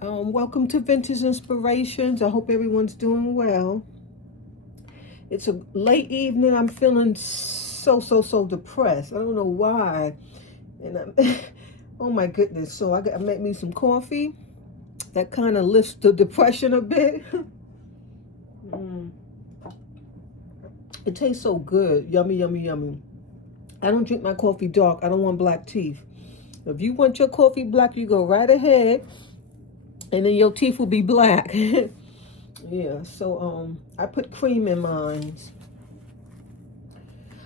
Welcome to Vintage Inspirations. I hope everyone's doing well. It's a late evening. I'm feeling so depressed. I don't know why. And I'm, oh my goodness. So I make me some coffee. That kind of lifts the depression a bit. mm. It tastes so good. Yummy, yummy, yummy. I don't drink my coffee dark. I don't want black teeth. If you want your coffee black, you go right ahead. And then your teeth will be black. Yeah, so I put cream in mine.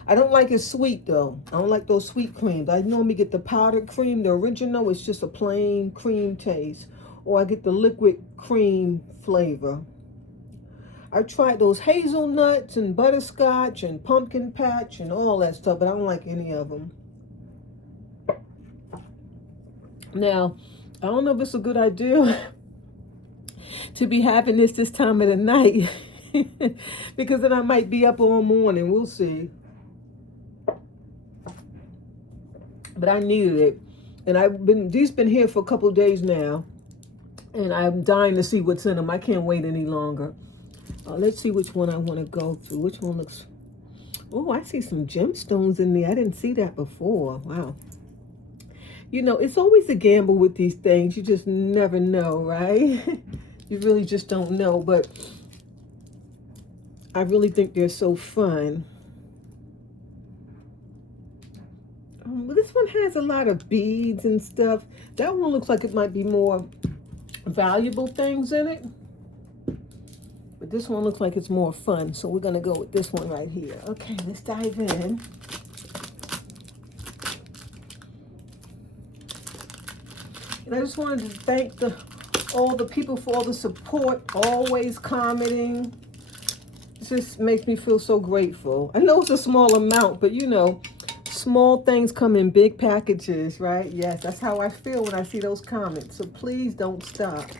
I don't like it sweet though. I don't like those sweet creams. I normally get the powdered cream. The original is just a plain cream taste. Or I get the liquid cream flavor. I tried those hazelnuts and butterscotch and pumpkin patch and all that stuff, but I don't like any of them. Now, I don't know if it's a good idea to be having this time of the night because then I might be up all morning. We'll see. But I needed it, and these been here for a couple of days now, and I'm dying to see what's in them. I can't wait any longer. Let's see which one I want to go through. Which one looks? Oh, I see some gemstones in there. I didn't see that before. Wow. You know, it's always a gamble with these things. You just never know, right? You really just don't know. But I really think they're so fun. Well, this one has a lot of beads and stuff. That one looks like it might be more valuable things in it. But this one looks like it's more fun. So we're going to go with this one right here. Okay, let's dive in. And I just wanted to thank all the people for all the support, always commenting. It just makes me feel so grateful. I know it's a small amount, but you know, small things come in big packages, right? Yes, that's how I feel when I see those comments. So please don't stop.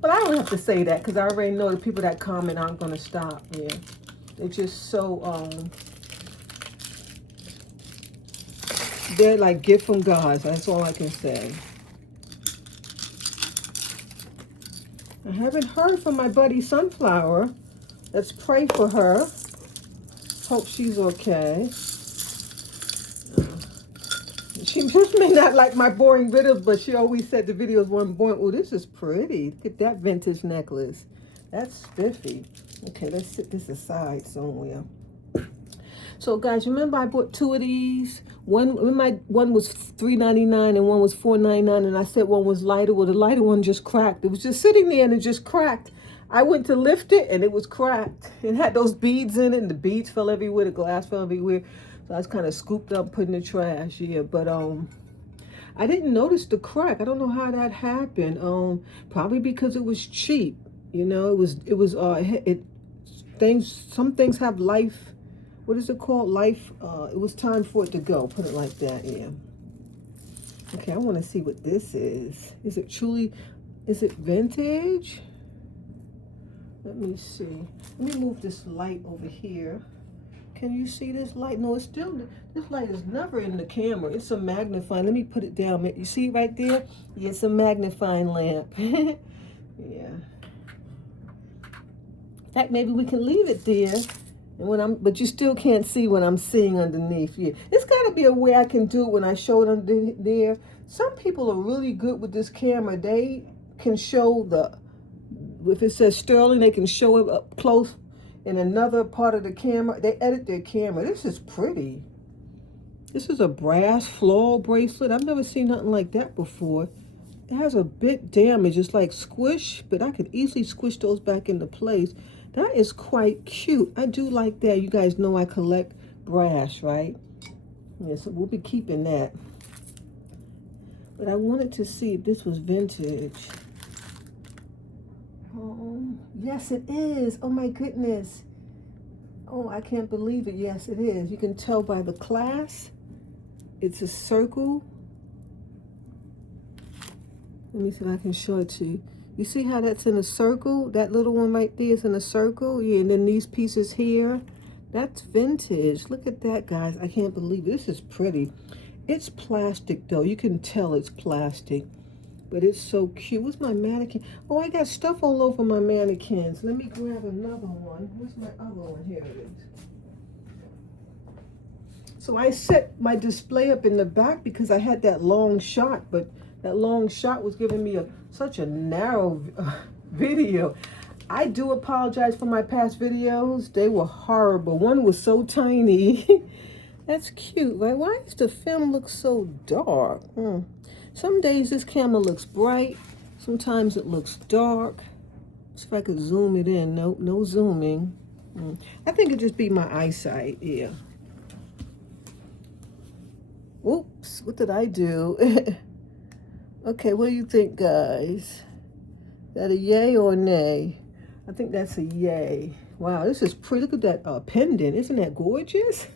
But I don't have to say that because I already know the people that comment aren't going to stop. Yeah, they're just so they're like gift from God. That's all I can say. I haven't heard from my buddy Sunflower. Let's pray for her. Hope she's okay. She just may not like my boring videos, but she always said the videos weren't boring. Oh, this is pretty. Look at that vintage necklace. That's spiffy. Okay, let's set this aside somewhere. So, guys, remember I bought two of these? One was $3.99 and one was $4.99, and I said one was lighter. Well, the lighter one just cracked. It was just sitting there and it just cracked. I went to lift it and it was cracked. It had those beads in it, and the beads fell everywhere. The glass fell everywhere. So I was kind of scooped up, put in the trash. Yeah, but I didn't notice the crack. I don't know how that happened. Probably because it was cheap. You know, some things have life. What is it called? Life. It was time for it to go. Put it like that. Yeah. Okay, I want to see what this is. Is it vintage? Let me see. Let me move this light over here. Can you see this light? No, it's still, this light is never in the camera. It's a magnifying. Let me put it down. You see it right there? Yeah, it's a magnifying lamp. Yeah. In fact, maybe we can leave it there. And but you still can't see what I'm seeing underneath. Yeah, it's got to be a way I can do it when I show it under there. Some people are really good with this camera. They can show if it says sterling, they can show it up close in another part of the camera. They edit their camera. This is pretty. This is a brass floral bracelet. I've never seen nothing like that before. It has a bit damage. It's like squish, but I could easily squish those back into place. That is quite cute. I do like that. You guys know I collect brass, right? Yeah, so we'll be keeping that. But I wanted to see if this was vintage. Oh, yes, it is. Oh, my goodness. Oh, I can't believe it. Yes, it is. You can tell by the clasp. It's a circle. Let me see if I can show it to you. You see how that's in a circle? That little one right there is in a circle. Yeah, and then these pieces here. That's vintage. Look at that, guys. I can't believe it. This is pretty. It's plastic though. You can tell it's plastic. But it's so cute. What's my mannequin? Oh, I got stuff all over my mannequins. Let me grab another one. Where's my other one? Here it is. So I set my display up in the back because I had that long shot, but that long shot was giving me such a narrow video. I do apologize for my past videos. They were horrible. One was so tiny. That's cute, right? Why does the film look so dark? Some days this camera looks bright. Sometimes it looks dark. See if I could zoom it in. Nope, no zooming. I think it'd just be my eyesight, yeah. Oops, what did I do? Okay, what do you think, guys? Is that a yay or a nay? I think that's a yay. Wow, this is pretty. Look at that pendant. Isn't that gorgeous?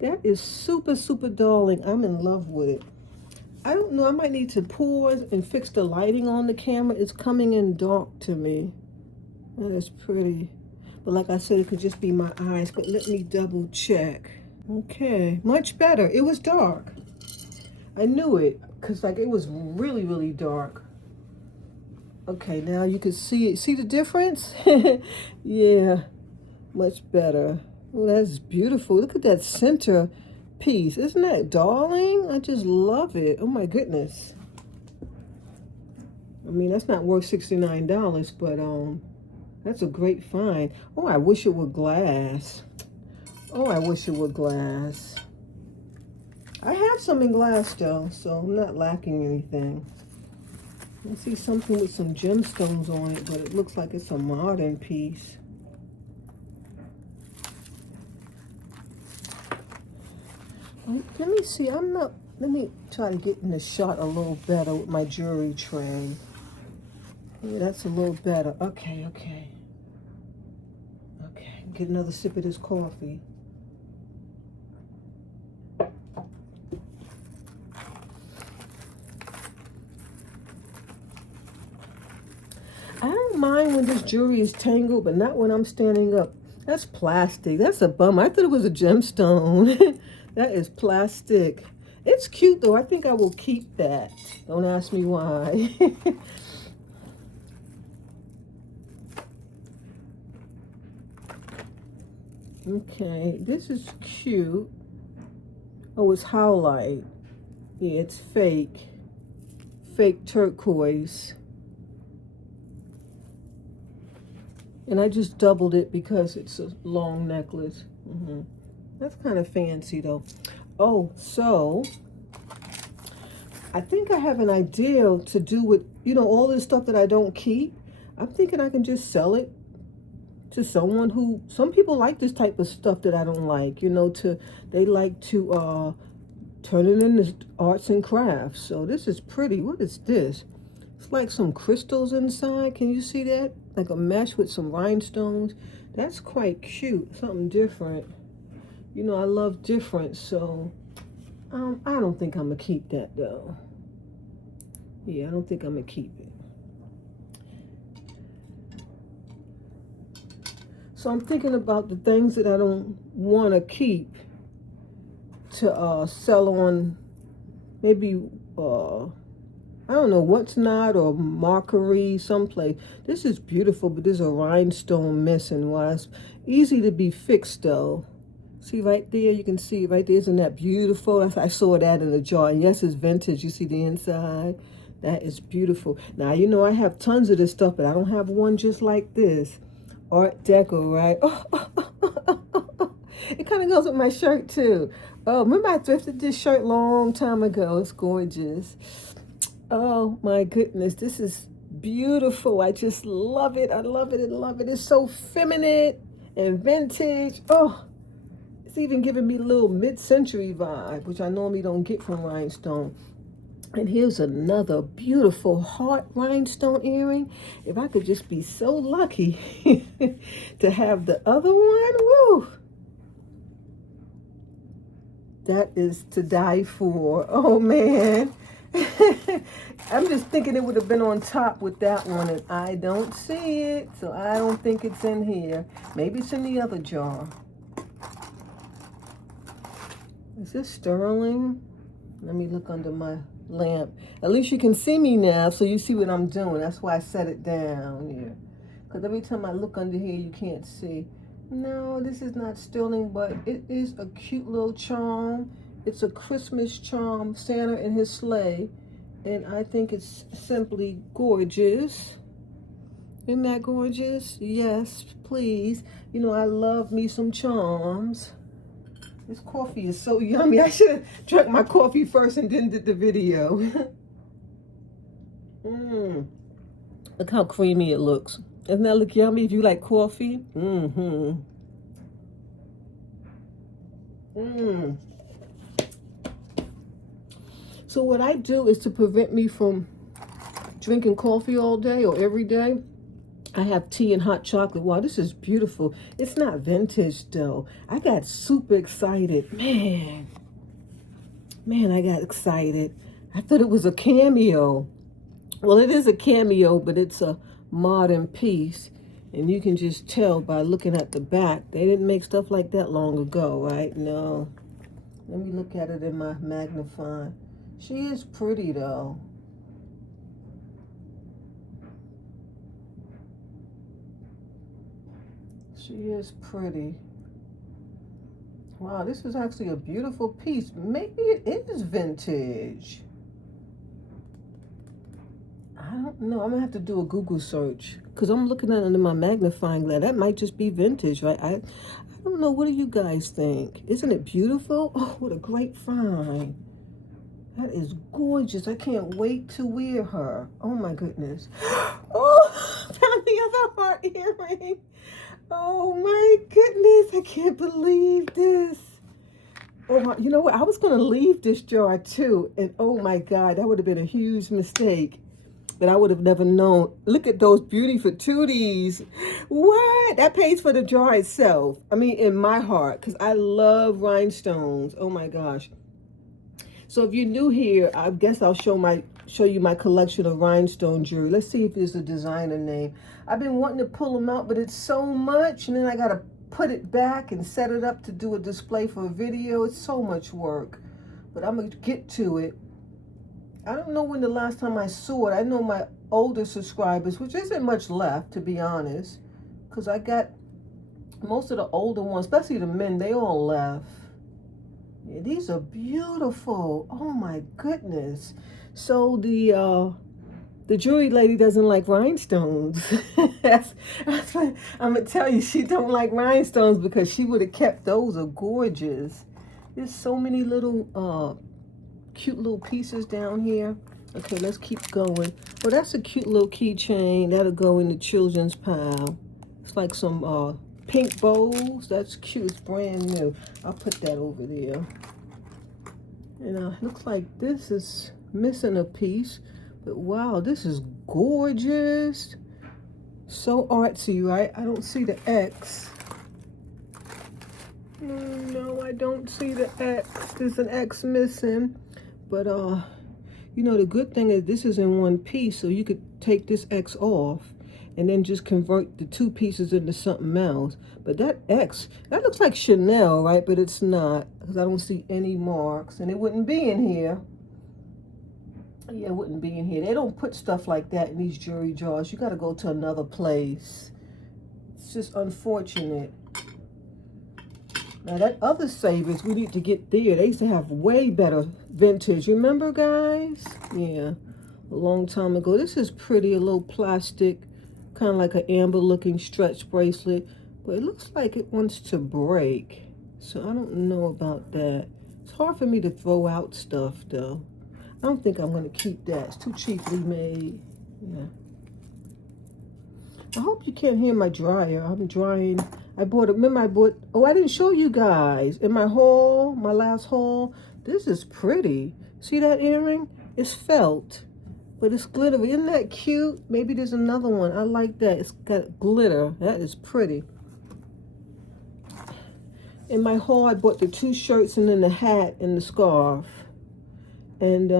That is super, super darling. I'm in love with it. I don't know. I might need to pause and fix the lighting on the camera. It's coming in dark to me. That is pretty. But like I said, it could just be my eyes. But let me double check. Okay, much better. It was dark. I knew it because like it was really, really dark. Okay, now you can see it. See the difference? Yeah, much better. Oh, that's beautiful. Look at that center piece. Isn't that darling? I just love it. Oh my goodness. I mean, that's not worth $69, but that's a great find. Oh, I wish it were glass. Oh, I wish it were glass. I have some in glass though, so I'm not lacking anything. I see something with some gemstones on it, but it looks like it's a modern piece. Let me see. Let me try to get in the shot a little better with my jewelry tray. Yeah, that's a little better. Okay. Get another sip of this coffee. I don't mind when this jewelry is tangled, but not when I'm standing up. That's plastic. That's a bum. I thought it was a gemstone. That is plastic. It's cute though. I think I will keep that. Don't ask me why. Okay, this is cute. Oh, it's howlite. Yeah, it's fake. Fake turquoise. And I just doubled it because it's a long necklace. That's kind of fancy though. Oh, so I think I have an idea to do with, all this stuff that I don't keep. I'm thinking I can just sell it to someone who, some people like this type of stuff that I don't like, they like to turn it into arts and crafts. So this is pretty. What is this? It's like some crystals inside. Can you see that? Like a mesh with some rhinestones. That's quite cute. Something different. I love different. So I don't think I'm gonna keep that though. Yeah, I don't think I'm gonna keep it. So I'm thinking about the things that I don't want to keep to sell on maybe I don't know what's not, or Mercury someplace. This is beautiful, but there's a rhinestone missing. Well, it's easy to be fixed though. See right there, you can see right there. Isn't that beautiful? I saw that in a jar, and yes, it's vintage. You see the inside? That is beautiful. Now, I have tons of this stuff, but I don't have one just like this. Art Deco, right? It kind of goes with my shirt too. Oh, remember I thrifted this shirt long time ago. It's gorgeous. Oh my goodness, this is beautiful. I just love it. I love it. It's so feminine and vintage. Oh, it's even giving me a little mid-century vibe, which I normally don't get from rhinestone. And here's another beautiful heart rhinestone earring. If I could just be so lucky to have the other one, woo! That is to die for. Oh man. I'm just thinking it would have been on top with that one, and I don't see it, so I don't think it's in here. Maybe it's in the other jar. Is this sterling? Let me look under my lamp. At least you can see me now, so you see what I'm doing. That's why I set it down here. Because every time I look under here, you can't see. No, this is not sterling, but it is a cute little charm. It's a Christmas charm, Santa and his sleigh. And I think it's simply gorgeous. Isn't that gorgeous? Yes, please. You know, I love me some charms. This coffee is so yummy. I should have drank my coffee first and then did the video. Look how creamy it looks. Doesn't that look yummy if you like coffee? So what I do is to prevent me from drinking coffee all day or every day, I have tea and hot chocolate. Wow, this is beautiful. It's not vintage though. I got super excited. Man, I got excited. I thought it was a cameo. Well, it is a cameo, but it's a modern piece. And you can just tell by looking at the back. They didn't make stuff like that long ago, right? No. Let me look at it in my magnifying. She is pretty though. She is pretty. Wow, this is actually a beautiful piece. Maybe it is vintage. I don't know. I'm gonna have to do a Google search because I'm looking at it under my magnifying glass. That might just be vintage, right? I don't know. What do you guys think? Isn't it beautiful? Oh, what a great find. That is gorgeous. I can't wait to wear her. Oh my goodness. Oh, found the other heart earring. Oh my goodness, I can't believe this. Oh, you know what? I was going to leave this jar too. And oh my God, that would have been a huge mistake. But I would have never known. Look at those beauty patooties. What? That pays for the jar itself. I mean, in my heart, because I love rhinestones. Oh my gosh. So if you're new here, I guess I'll show you my collection of rhinestone jewelry. Let's see if there's a designer name. I've been wanting to pull them out, but it's so much, and then I gotta put it back and set it up to do a display for a video. It's so much work, but I'm gonna get to it. I don't know when the last time I saw it. I know my older subscribers, which isn't much left, to be honest, because I got most of the older ones, especially the men, they all left. Yeah, these are beautiful. Oh my goodness. So the jewelry lady doesn't like rhinestones. that's what I'm gonna tell you. She don't like rhinestones because she would have kept those. Are gorgeous. There's so many little cute little pieces down here. Okay, let's keep going. Well, that's a cute little keychain. That'll go in the children's pile. It's like some pink bowls. That's cute. It's brand new. I'll put that over there. And looks like this is missing a piece. But wow, this is gorgeous. So artsy, right? I don't see the X. No, I don't see the X. There's an X missing. But you know, the good thing is this is in one piece, so you could take this X off and then just convert the two pieces into something else. But that X, that looks like Chanel, right? But it's not, because I don't see any marks, and it wouldn't be in here. Yeah, it wouldn't be in here. They don't put stuff like that in these jewelry jars. You got to go to another place. It's just unfortunate. Now that other Savers, we need to get there. They used to have way better vintage. You remember, guys? Yeah, a long time ago. This is pretty, a little plastic, kind of like an amber looking stretch bracelet. But it looks like it wants to break. So I don't know about that. It's hard for me to throw out stuff though. I don't think I'm going to keep that. It's too cheaply made. Yeah. I hope you can't hear my dryer. I'm drying. I bought it. Remember I bought, oh, I didn't show you guys. In my haul, my last haul, this is pretty. See that earring? It's felt, but it's glittery. Isn't that cute? Maybe there's another one. I like that. It's got glitter. That is pretty. In my haul, I bought the 2 shirts and then the hat and the scarf. And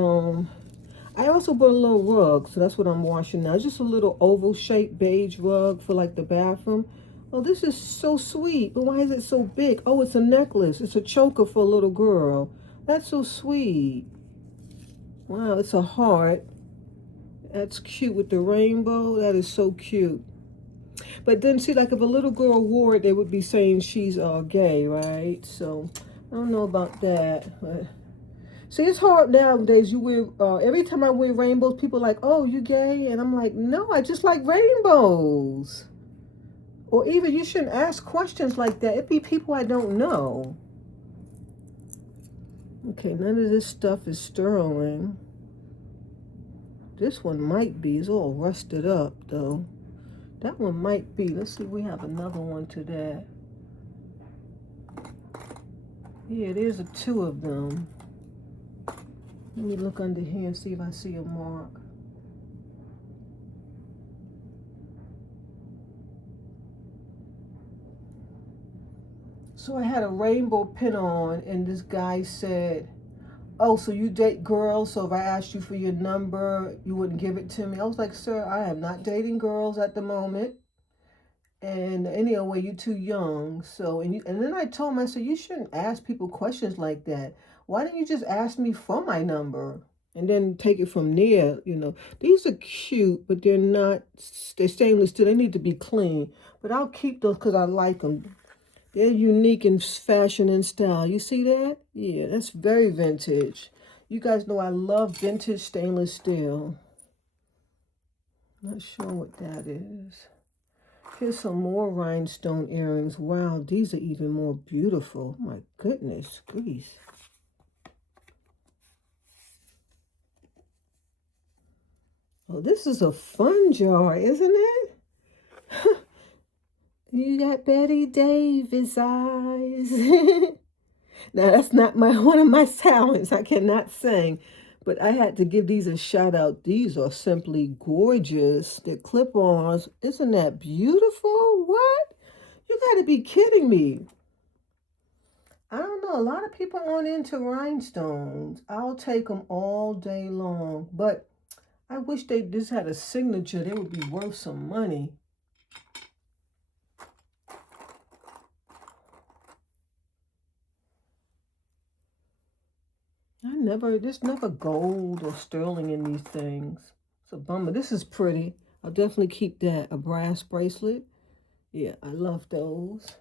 I also bought a little rug, so that's what I'm washing now. It's just a little oval-shaped beige rug for like the bathroom. Oh, this is so sweet, but why is it so big? Oh, it's a necklace. It's a choker for a little girl. That's so sweet. Wow, it's a heart. That's cute with the rainbow. That is so cute. But then see, like if a little girl wore it, they would be saying she's gay, right? So I don't know about that. But see, it's hard nowadays. You wear every time I wear rainbows, people are like, "Oh, you gay?" And I'm like, "No, I just like rainbows." Or even you shouldn't ask questions like that. It'd be people I don't know. Okay, none of this stuff is sterling. This one might be. It's all rusted up though. That one might be. Let's see, we have another one to that. Yeah, there's two of them. Let me look under here and see if I see a mark. So I had a rainbow pin on, and this guy said, "Oh, so you date girls, so if I asked you for your number, you wouldn't give it to me?" I was like, "Sir, I am not dating girls at the moment. And anyway, you're too young." So, and then I told him, I said, "You shouldn't ask people questions like that. Why didn't you just ask me for my number? And then take it from there, you know." These are cute, but they're stainless steel. They need to be clean. But I'll keep those because I like them. They're unique in fashion and style. You see that? Yeah, that's very vintage. You guys know I love vintage stainless steel. Not sure what that is. Here's some more rhinestone earrings. Wow, these are even more beautiful. My goodness, geez. Oh, this is a fun jar, isn't it? You got Betty Davis eyes. Now that's not one of my talents. I cannot sing, but I had to give these a shout out. These are simply gorgeous. They're clip-ons. Isn't that beautiful? What? You got to be kidding me. I don't know. A lot of people aren't into rhinestones. I'll take them all day long, but I wish they just had a signature. They would be worth some money. There's never gold or sterling in these things. It's a bummer. This is pretty. I'll definitely keep that. A brass bracelet. Yeah, I love those.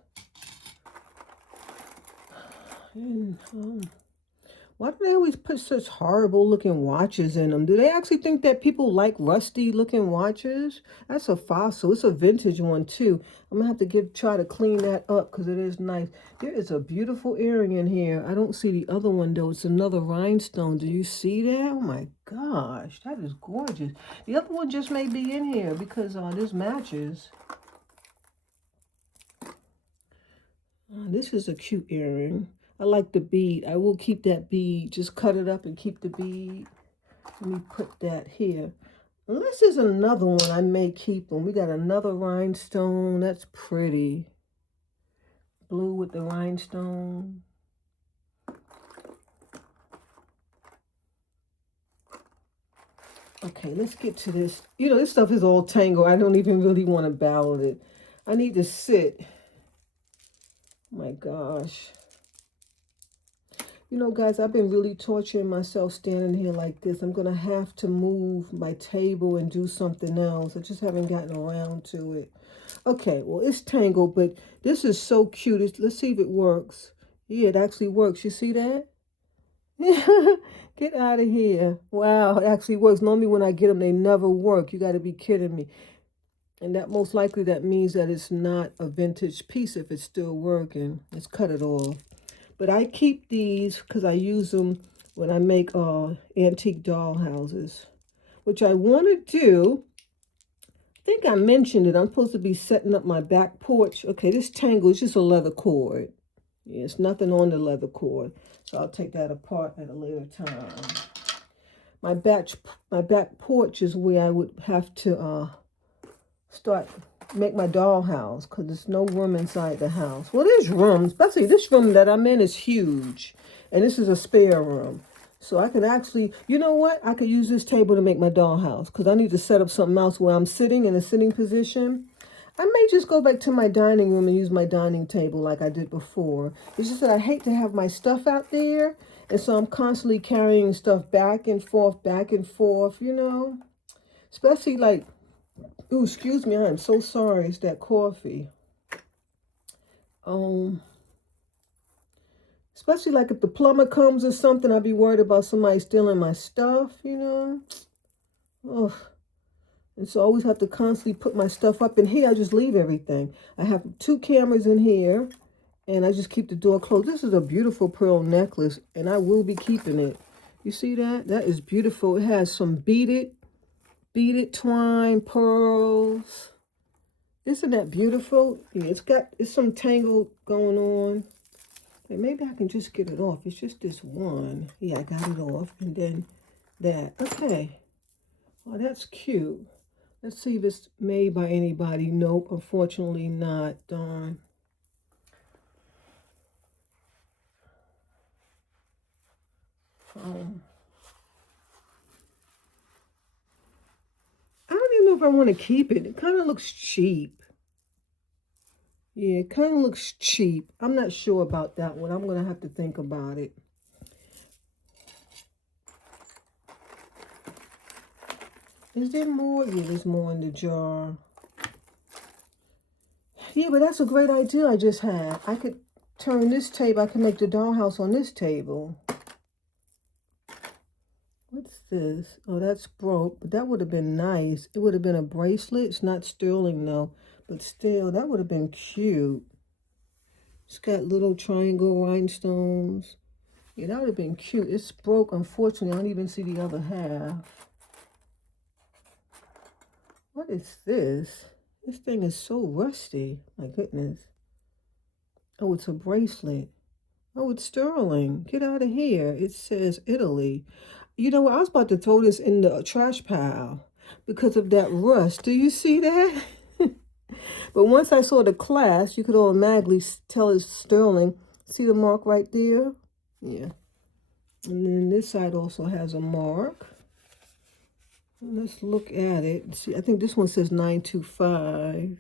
And, why do they always put such horrible looking watches in them? Do they actually think that people like rusty looking watches? That's a fossil. It's a vintage one too. I'm gonna have to try to clean that up because it is nice. There is a beautiful earring in here. I don't see the other one though. It's another rhinestone. Do you see that? Oh my gosh, that is gorgeous. The other one just may be in here because this matches. This is a cute earring. I like the bead. I will keep that bead. Just cut it up and keep the bead. Let me put that here. Unless there's another one, I may keep them. We got another rhinestone. That's pretty. Blue with the rhinestone. Okay, let's get to this. You know, this stuff is all tangled. I don't even really want to balance it. I need to sit. My gosh. You know, guys, I've been really torturing myself standing here like this. I'm going to have to move my table and do something else. I just haven't gotten around to it. Okay, well, it's tangled, but this is so cute. Let's see if it works. Yeah, it actually works. You see that? Get out of here. Wow, it actually works. Normally when I get them, they never work. You got to be kidding me. And that most likely that means that it's not a vintage piece if it's still working. Let's cut it off. But I keep these because I use them when I make antique doll houses, which I want to do. I think I mentioned it. I'm supposed to be setting up my back porch. Okay, this tangle is just a leather cord. Yeah, it's nothing on the leather cord. So I'll take that apart at a later time. My back porch is where I would have to make my dollhouse because there's no room inside the house. Well, there's room, especially this room that I'm in is huge, and this is a spare room. So I can actually, you know what? I could use this table to make my dollhouse because I need to set up something else where I'm sitting in a sitting position. I may just go back to my dining room and use my dining table like I did before. It's just that I hate to have my stuff out there And so I'm constantly carrying stuff back and forth, you know. Especially like, ooh, excuse me, I am so sorry. It's that coffee. Especially like if the plumber comes or something, I'd be worried about somebody stealing my stuff, you know. Oh, and so I always have to constantly put my stuff up in here. I just leave everything. I have 2 cameras in here, and I just keep the door closed. This is a beautiful pearl necklace, and I will be keeping it. You see that? That is beautiful. It has some beaded twine pearls. Isn't that beautiful? Yeah, it's some tangle going on. And maybe I can just get it off. It's just this one. Yeah, I got it off. And then that. Okay. Oh, that's cute. Let's see if it's made by anybody. Nope, unfortunately not. Darn. I don't even know if I want to keep it. It kind of looks cheap. Yeah, it kind of looks cheap. I'm not sure about that one. I'm going to have to think about it. Is there more? Yeah, there's more in the jar. Yeah, but that's a great idea I just had. I could turn this table. I can make the dollhouse on this table. What's this? Oh, that's broke, but that would have been nice. It would have been a bracelet. It's not sterling though, but still, that would have been cute. It's got little triangle rhinestones. Yeah, that would have been cute. It's broke, unfortunately. I don't even see the other half. What is this? This thing is so rusty. My goodness. Oh, it's a bracelet. Oh, it's sterling. Get out of here. It says Italy. You know what? I was about to throw this in the trash pile because of that rust. Do you see that? But once I saw the clasp, you could automatically tell it's sterling. See the mark right there? Yeah. And then this side also has a mark. Let's look at it. See, I think this one says 925.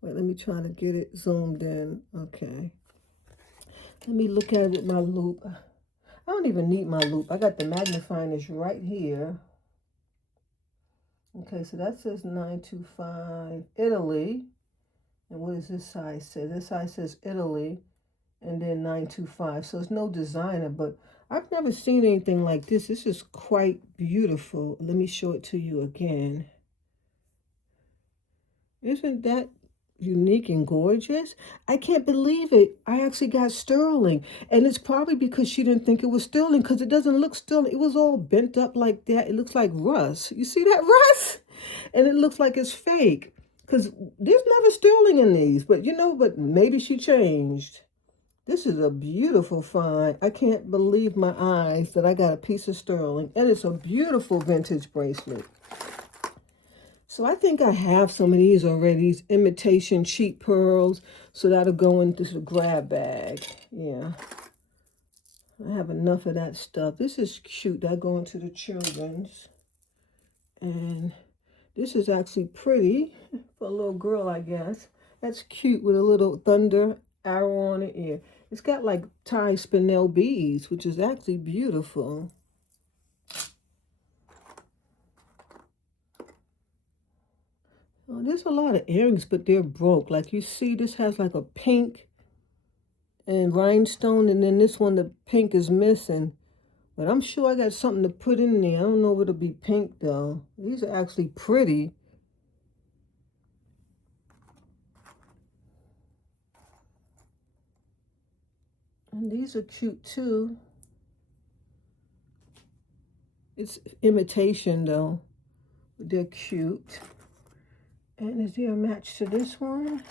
Wait, let me try to get it zoomed in. Okay. Let me look at it with my loupe. I don't even need my loupe. I got the magnifying is right here. Okay, so that says 925 Italy. And what does this side say? This side says Italy and then 925. So it's no designer, but I've never seen anything like this. This is quite beautiful. Let me show it to you again. Isn't that unique and gorgeous? I can't believe it. I actually got sterling. And it's probably because she didn't think it was sterling because it doesn't look sterling. It was all bent up like that. It looks like rust. You see that rust? And it looks like it's fake because there's never sterling in these. But you know, but maybe she changed. This is a beautiful find. I can't believe my eyes that I got a piece of sterling. And it's a beautiful vintage bracelet. So I think I have some of these already, these imitation cheap pearls. So that'll go into the grab bag. Yeah. I have enough of that stuff. This is cute. That'll go into the children's. And this is actually pretty for a little girl, I guess. That's cute with a little thunder arrow on it. Yeah. It's got like Thai spinel beads, which is actually beautiful. Oh, there's a lot of earrings, but they're broke. Like you see, this has like a pink and rhinestone, and then this one, the pink is missing. But I'm sure I got something to put in there. I don't know if it'll be pink, though. These are actually pretty. And these are cute, too. It's imitation, though. But they're cute. And is there a match to this one?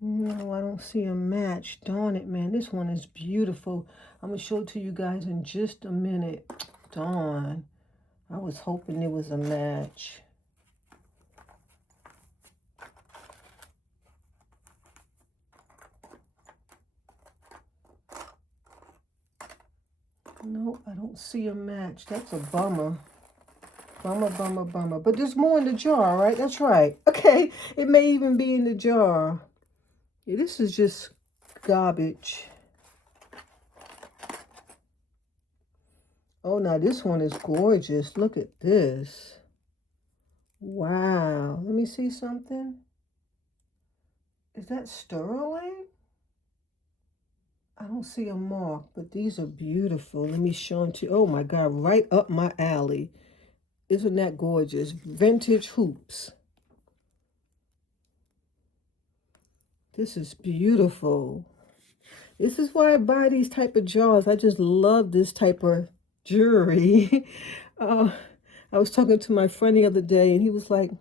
No, I don't see a match. Darn it, man. This one is beautiful. I'm going to show it to you guys in just a minute. Darn. I was hoping there was a match. Nope, I don't see a match. That's a bummer. Bummer, bummer, bummer. But there's more in the jar, right? That's right. Okay, it may even be in the jar. Yeah, this is just garbage. Oh, now this one is gorgeous. Look at this. Wow. Let me see something. Is that sterling? I don't see a mark, but these are beautiful. Let me show them to you. Oh my God, right up my alley. Isn't that gorgeous? Vintage hoops. This is beautiful. This is why I buy these type of jars. I just love this type of jewelry. uh, I was talking to my friend the other day, and he was like,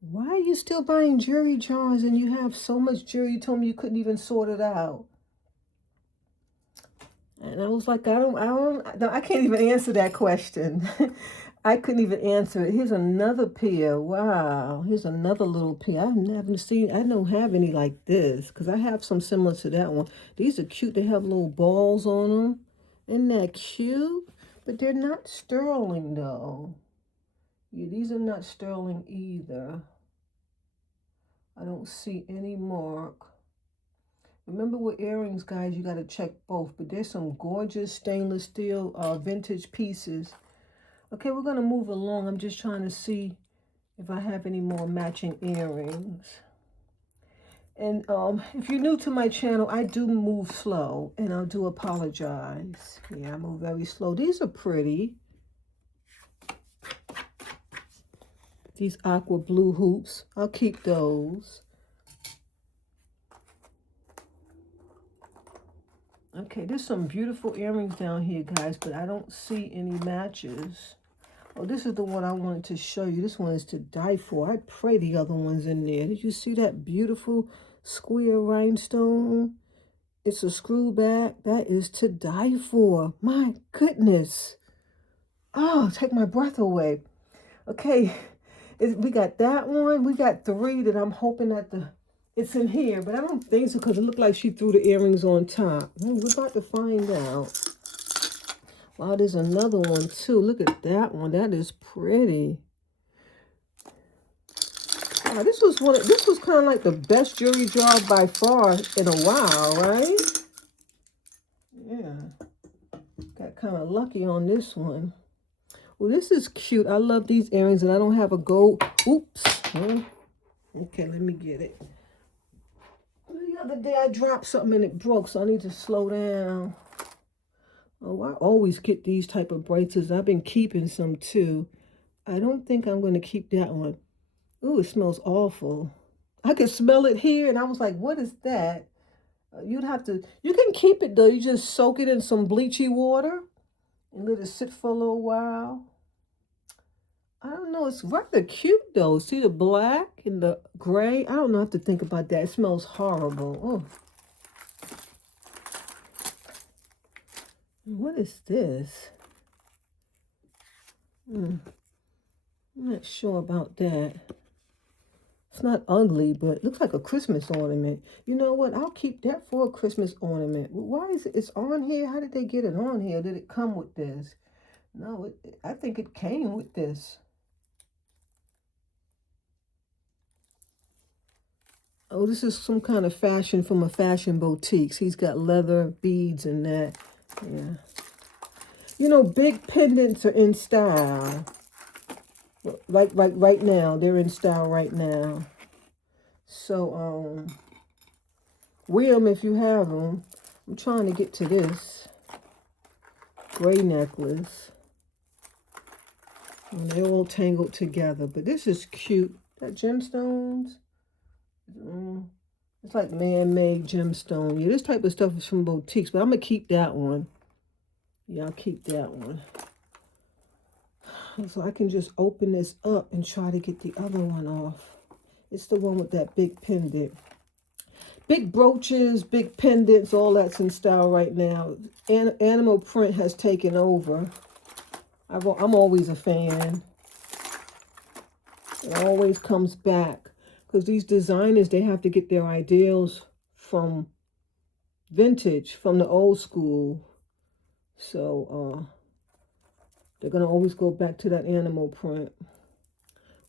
why are you still buying jewelry jars and you have so much jewelry? You told me you couldn't even sort it out. And I was like, I can't even answer that question. I couldn't even answer it. Here's another pair. Wow. Here's another little pair. I don't have any like this because I have some similar to that one. These are cute. They have little balls on them. Isn't that cute? But they're not sterling though. Yeah, these are not sterling either. I don't see any mark. Remember with earrings, guys, you got to check both. But there's some gorgeous stainless steel vintage pieces. Okay, we're going to move along. I'm just trying to see if I have any more matching earrings. And if you're new to my channel, I do move slow, and I do apologize. Yeah, I move very slow. These are pretty. These aqua blue hoops. I'll keep those. Okay, there's some beautiful earrings down here, guys, but I don't see any matches. Oh, this is the one I wanted to show you. This one is to die for. I pray the other one's in there. Did you see that beautiful square rhinestone? It's a screw back. That is to die for. My goodness. Oh, take my breath away. Okay, we got that one. We got three that I'm hoping that it's in here, but I don't think so because it looked like she threw the earrings on top. We're about to find out. Wow, there's another one too. Look at that one. That is pretty. Wow, this was kind of like the best jewelry job by far in a while, right? Yeah. Got kind of lucky on this one. Well, this is cute. I love these earrings, and I don't have a gold. Oops. Okay, let me get it. The other day I dropped something and it broke, so I need to slow down. Oh, I always get these type of bracelets. I've been keeping some too. I don't think I'm going to keep that one. Ooh, it smells awful. I could smell it here, and I was like, what is that? You can keep it though. You just soak it in some bleachy water and let it sit for a little while. I don't know. It's rather cute though. See the black and the gray? I don't know what to think about that. It smells horrible. Oh. What is this? I'm not sure about that. It's not ugly, but it looks like a Christmas ornament. You know what? I'll keep that for a Christmas ornament. Why is it? It's on here? How did they get it on here? Did it come with this? No, I think it came with this. Oh, this is some kind of fashion from a fashion boutique. He's got leather beads and that. Yeah. You know, big pendants are in style. Right now. They're in style right now. So, wear them if you have them. I'm trying to get to this gray necklace. And they're all tangled together. But this is cute. That gemstones. It's like man-made gemstone. Yeah, this type of stuff is from boutiques, but I'm going to keep that one. Yeah, I'll keep that one. So I can just open this up and try to get the other one off. It's the one with that big pendant. Big brooches, big pendants, all that's in style right now. Animal print has taken over. I'm always a fan. It always comes back. Because these designers, they have to get their ideals from vintage, from the old school. So, They're going to always go back to that animal print.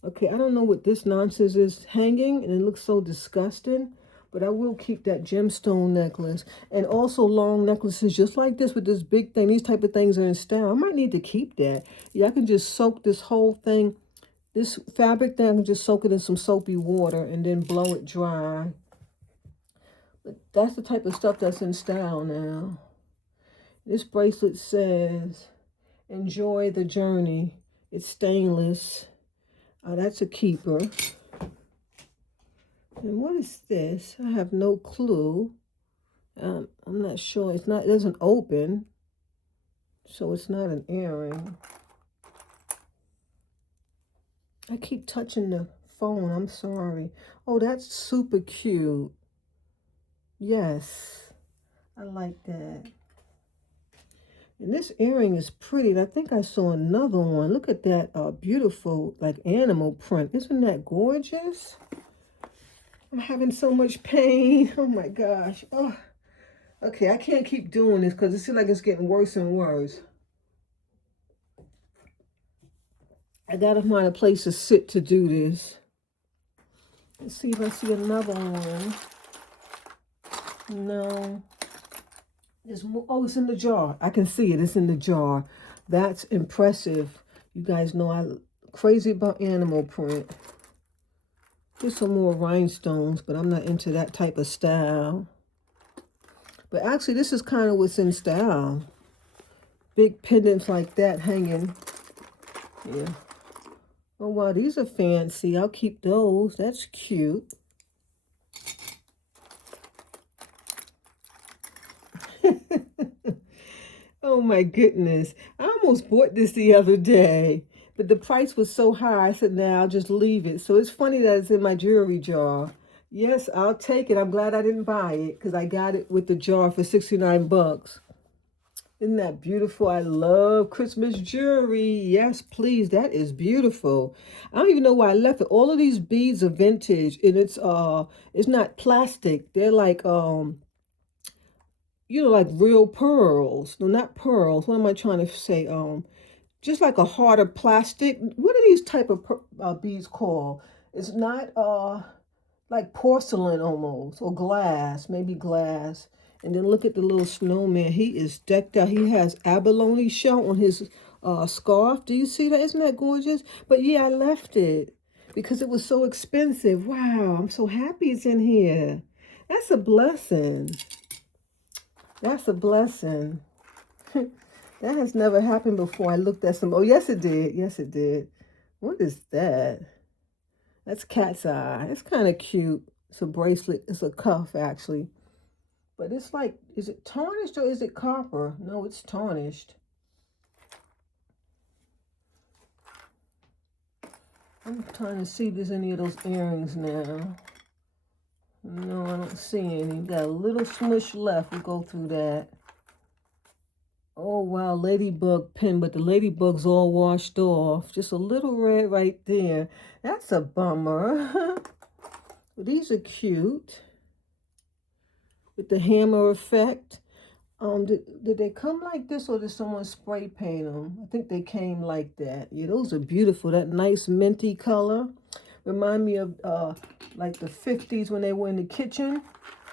Okay, I don't know what this nonsense is hanging, and it looks so disgusting. But I will keep that gemstone necklace. And also long necklaces just like this with this big thing. These type of things are in style. I might need to keep that. Yeah, I can just soak this whole thing. This fabric thing, I can just soak it in some soapy water and then blow it dry. But that's the type of stuff that's in style now. This bracelet says, enjoy the journey. It's stainless. That's a keeper. And what is this? I have no clue. I'm not sure. It doesn't open. So it's not an earring. I keep touching the phone. I'm sorry. Oh, that's super cute. Yes. I like that. And this earring is pretty. And I think I saw another one. Look at that beautiful like animal print. Isn't that gorgeous? I'm having so much pain. Oh my gosh. Oh, okay. I can't keep doing this because it seems like it's getting worse and worse. I gotta find a place to sit to do this. Let's see if I see another one. No. There's more. Oh, it's in the jar. I can see it. It's in the jar. That's impressive. You guys know I'm crazy about animal print. There's some more rhinestones, but I'm not into that type of style. But actually, this is kind of what's in style. Big pendants like that hanging. Yeah. Oh, wow, these are fancy. I'll keep those. That's cute. Oh, my goodness. I almost bought this the other day. But the price was so high, I said, nah, I'll just leave it. So it's funny that it's in my jewelry jar. Yes, I'll take it. I'm glad I didn't buy it because I got it with the jar for 69 bucks. Isn't that beautiful? I love Christmas jewelry. Yes, please. That is beautiful. I don't even know why I left it. All of these beads are vintage and it's not plastic. They're like like real pearls. No, not pearls. What am I trying to say? Just like a harder plastic. What are these type of beads called? It's not like porcelain almost, or glass, maybe glass. And then look at the little snowman. He is decked out. He has abalone shell on his scarf. Do you see that? Isn't that gorgeous? But yeah, I left it because it was so expensive. Wow, I'm so happy it's in here. That's a blessing. That's a blessing. That has never happened before. I looked at some. Oh, yes, it did. Yes, it did. What is that? That's cat's eye. It's kind of cute. It's a bracelet. It's a cuff, actually. But it's like, is it tarnished or is it copper? No, it's tarnished. I'm trying to see if there's any of those earrings now. No, I don't see any. Got a little smush left. We'll go through that. Oh, wow, ladybug pin, but the ladybug's all washed off. Just a little red right there. That's a bummer. These are cute. With the hammer effect. Did they come like this or did someone spray paint them? I think they came like that. Yeah, those are beautiful. That nice minty color. Remind me of like the 50s when they were in the kitchen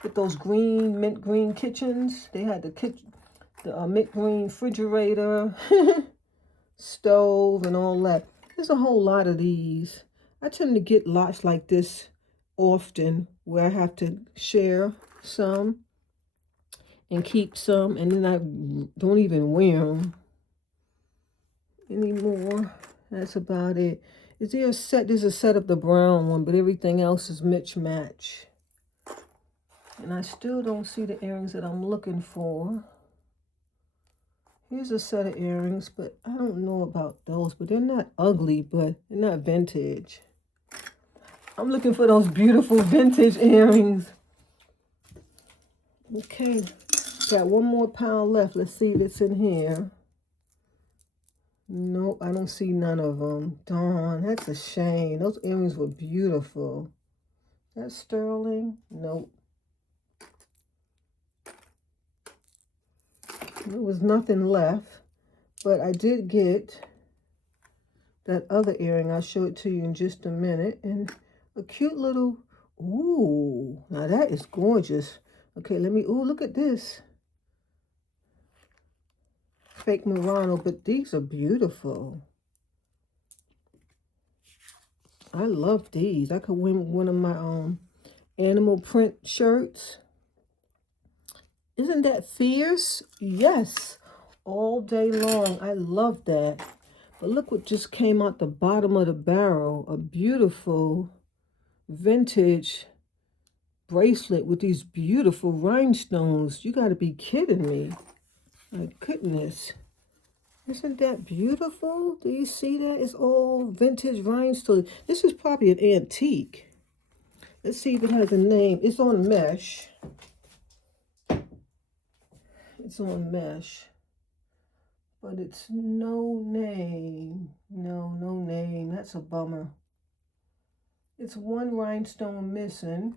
with those green, mint green kitchens. They had the kitchen, the mint green refrigerator, stove and all that. There's a whole lot of these. I tend to get lots like this often where I have to share some and keep some, and then I don't even wear them anymore. That's about it. Is there a set? There's a set of the brown one, but everything else is match. And I still don't see the earrings that I'm looking for. Here's a set of earrings, but I don't know about those. But they're not ugly, but they're not vintage. I'm looking for those beautiful vintage earrings. Okay. Got one more pound left. Let's see if it's in here. Nope, I don't see none of them. Darn, that's a shame. Those earrings were beautiful. That's sterling? Nope. There was nothing left. But I did get that other earring. I'll show it to you in just a minute. And a cute little, ooh, now that is gorgeous. Okay, let me, ooh, look at this. Fake Murano, but these are beautiful. I love these. I could wear one of my animal print shirts. Isn't that fierce? Yes, all day long. I love that. But look what just came out the bottom of the barrel. A beautiful vintage bracelet with these beautiful rhinestones. You got to be kidding me. My goodness. Isn't that beautiful? Do you see that? It's all vintage rhinestones. This is probably an antique. Let's see if it has a name. It's on mesh. It's on mesh. But it's no name. No name. That's a bummer. It's one rhinestone missing,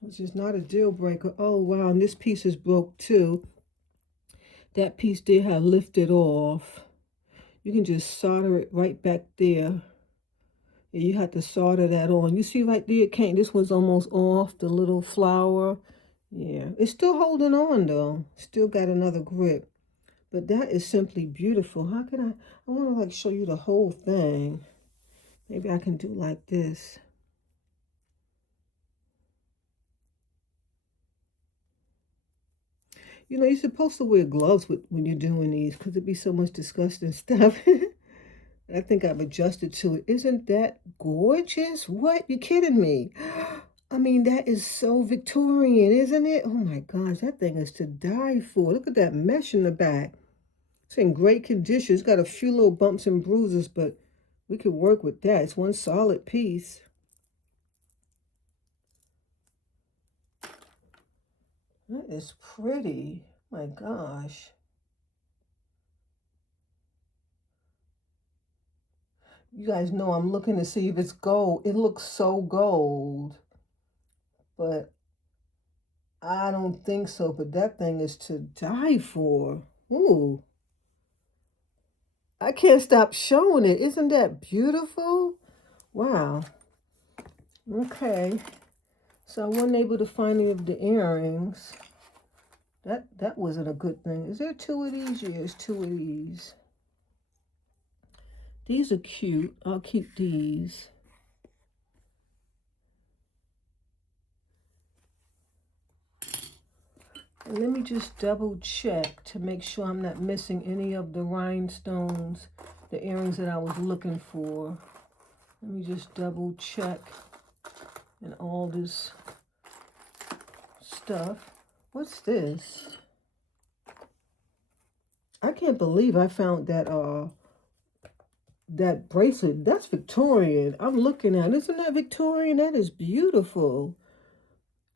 which is not a deal breaker. Oh, wow. And this piece is broke too. That piece there had lifted off. You can just solder it right back there. And you have to solder that on. You see right there, Kate, this one's almost off, the little flower. Yeah, it's still holding on though. Still got another grip. But that is simply beautiful. How can I want to like show you the whole thing. Maybe I can do like this. You know, you're supposed to wear gloves when you're doing these because it'd be so much disgusting stuff. I think I've adjusted to it. Isn't that gorgeous? What? You kidding me? I mean, that is so Victorian, isn't it? Oh my gosh, that thing is to die for. Look at that mesh in the back. It's in great condition. It's got a few little bumps and bruises, but we could work with that. It's one solid piece. That is pretty. My gosh. You guys know I'm looking to see if it's gold. It looks so gold. But I don't think so. But that thing is to die for. Ooh. I can't stop showing it. Isn't that beautiful? Wow. Okay. So I wasn't able to find any of the earrings. That wasn't a good thing. Is there two of these? Yeah, there's two of these. These are cute. I'll keep these. And let me just double check to make sure I'm not missing any of the rhinestones, the earrings that I was looking for. Let me just double check and all this stuff. What's this? I can't believe I found that bracelet. That's Victorian. I'm looking at it. Isn't that Victorian? That is beautiful.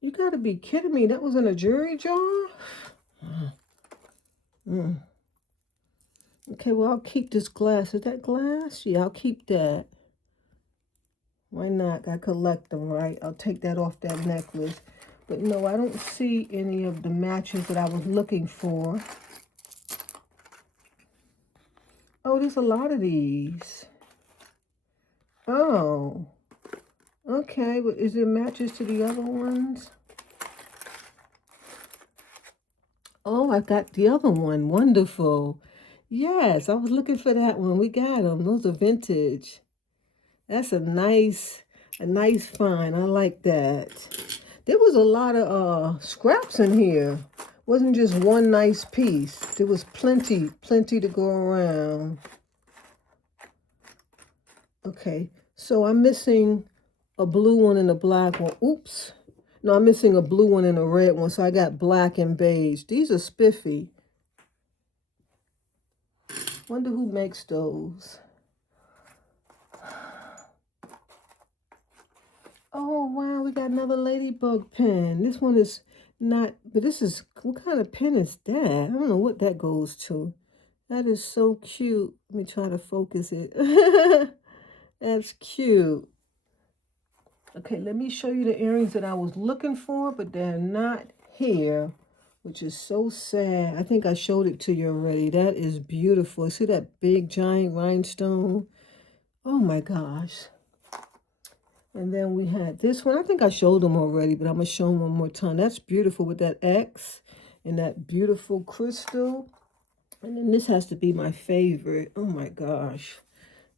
You gotta be kidding me. That was in a jewelry jar? Okay, well, I'll keep this glass. Is that glass? Yeah, I'll keep that. Why not? I collect them, right? I'll take that off that necklace. But no, I don't see any of the matches that I was looking for. Oh, there's a lot of these. Oh. Okay, but is it matches to the other ones? Oh, I got the other one. Wonderful. Yes, I was looking for that one. We got them. Those are vintage. That's a nice find. I like that. There was a lot of scraps in here. Wasn't just one nice piece. There was plenty to go around. Okay, so I'm missing a blue one and a black one. Oops. No, I'm missing a blue one and a red one, so I got black and beige. These are spiffy. Wonder who makes those. Oh, wow, we got another ladybug pen. This one is not, but this is, what kind of pen is that? I don't know what that goes to. That is so cute. Let me try to focus it. That's cute. Okay, let me show you the earrings that I was looking for, but they're not here. which is so sad. I think I showed it to you already. That is beautiful. See that big giant rhinestone? Oh my gosh. And then we had this one. I think I showed them already, but I'm going to show them one more time. That's beautiful with that X and that beautiful crystal. And then this has to be my favorite. Oh my gosh.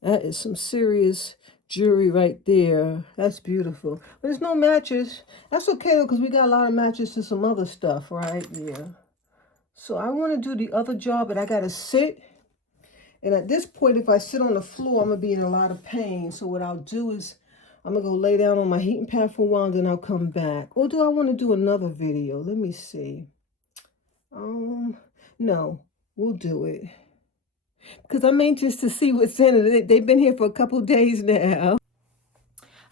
That is some serious jewelry right there. That's beautiful. But there's no matches. That's okay though, because we got a lot of matches to some other stuff, right? Yeah. So I want to do the other job, but I got to sit. And at this point, if I sit on the floor, I'm going to be in a lot of pain. So what I'll do is I'm going to go lay down on my heating pad for a while, and then I'll come back. Or do I want to do another video? Let me see. No, we'll do it. Because I'm anxious to see what's in it. They've been here for a couple days now.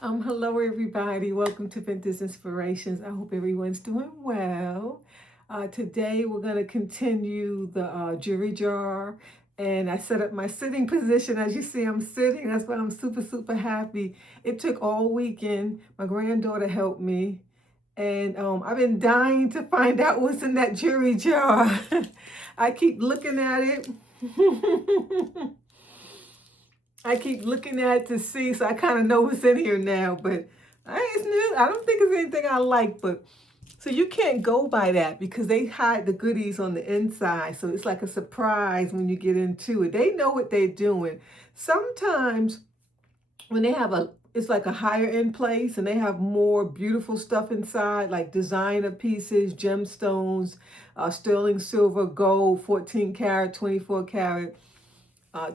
Hello, everybody. Welcome to Vintage Inspirations. I hope everyone's doing well. Today, we're going to continue the jewelry jar. And I set up my sitting position. As you see, I'm sitting. That's why I'm super, super happy. It took all weekend. My granddaughter helped me. And I've been dying to find out what's in that jewelry jar. I keep looking at it. I keep looking at it to see, so I kind of know what's in here now. But I don't think it's anything I like. But so you can't go by that because they hide the goodies on the inside. So it's like a surprise when you get into it. They know what they're doing. Sometimes when they have it's like a higher end place and they have more beautiful stuff inside, like designer pieces, gemstones, sterling silver, gold, 14 karat, 24 karat,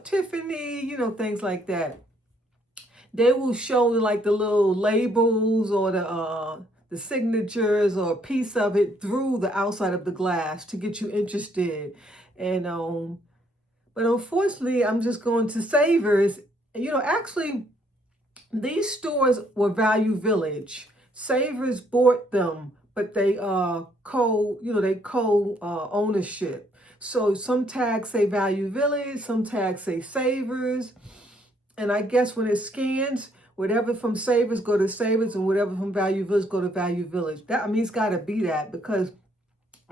Tiffany, you know, things like that. They will show like the little labels or the signatures or a piece of it through the outside of the glass to get you interested. And but unfortunately, I'm just going to Savers. You know, actually, these stores were Value Village. Savers bought them, but they co ownership. So some tags say Value Village, some tags say Savers. And I guess when it scans, whatever from Savers go to Savers and whatever from Value Village go to Value Village. That, I mean, it's got to be that because,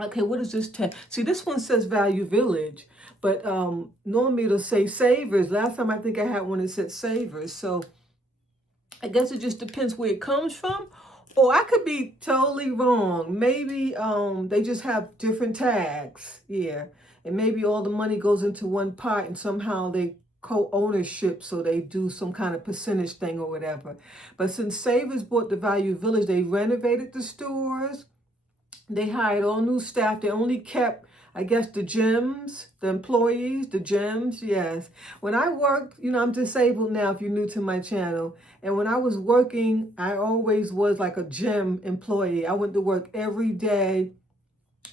okay, what is this tag? See, this one says Value Village, but normally it'll say Savers. Last time I think I had one that said Savers. So I guess it just depends where it comes from. Or I could be totally wrong. Maybe they just have different tags. Yeah. And maybe all the money goes into one pot and somehow they co-ownership, so they do some kind of percentage thing or whatever. But since Savers bought the Value Village, they renovated the stores. They hired all new staff. They only kept, I guess, the gems, the employees, the gems, yes. When I worked, you know, I'm disabled now if you're new to my channel. And when I was working, I always was like a gem employee. I went to work every day,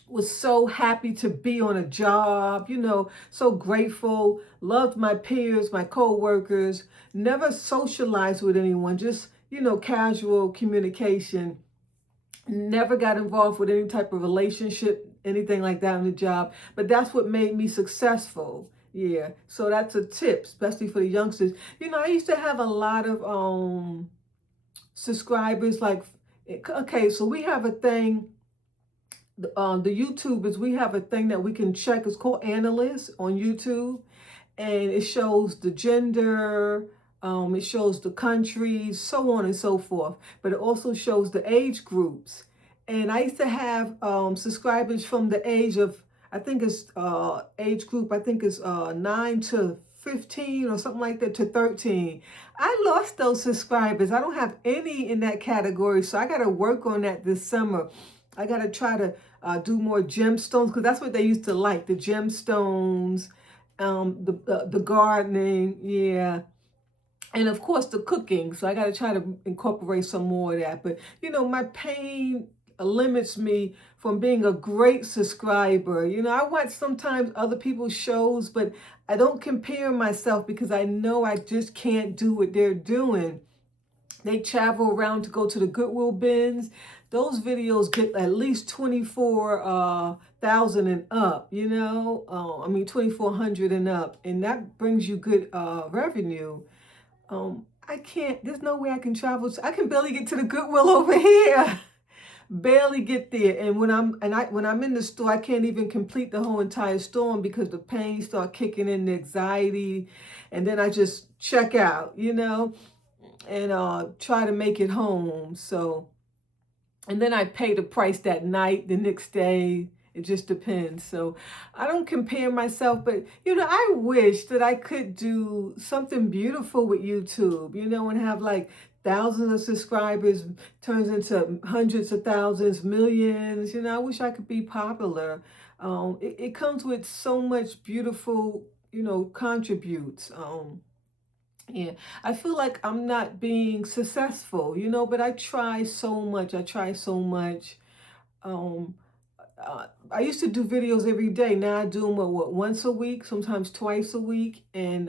was so happy to be on a job, you know, so grateful, loved my peers, my co-workers, never socialized with anyone, just, you know, casual communication. Never got involved with any type of relationship, anything like that on the job. But that's what made me successful. Yeah. So that's a tip, especially for the youngsters. You know, I used to have a lot of subscribers. Like, okay, so we have a thing. The YouTubers, we have a thing that we can check. It's called Analysts on YouTube. And it shows the gender, it shows the countries, so on and so forth. But it also shows the age groups. And I used to have subscribers from the age of, I think it's age group, I think it's 9 to 15 or something like that to 13. I lost those subscribers. I don't have any in that category. So I got to work on that this summer. I got to try to do more gemstones because that's what they used to like, the gemstones. The gardening, yeah, and of course the cooking. So I got to try to incorporate some more of that. But you know, my pain limits me from being a great subscriber. You know, I watch sometimes other people's shows, but I don't compare myself because I know I just can't do what they're doing. They travel around to go to the Goodwill bins. Those videos get at least 24,000 and up, you know, I mean 2,400 and up, and that brings you good revenue. I can't, there's no way I can travel. I can barely get to the Goodwill over here. barely get there. And when I'm in the store, I can't even complete the whole entire storm because the pain start kicking in, the anxiety, and then I just check out, and try to make it home. So, and then I pay the price that night, the next day. It just depends. So I don't compare myself, but I wish that I could do something beautiful with YouTube, and have like thousands of subscribers turns into hundreds of thousands, millions. I wish I could be popular. It comes with so much beautiful, contributes. Yeah, I feel like I'm not being successful, but I try so much. I try so much. Um, I used to do videos every day. Now I do them once a week, sometimes twice a week. And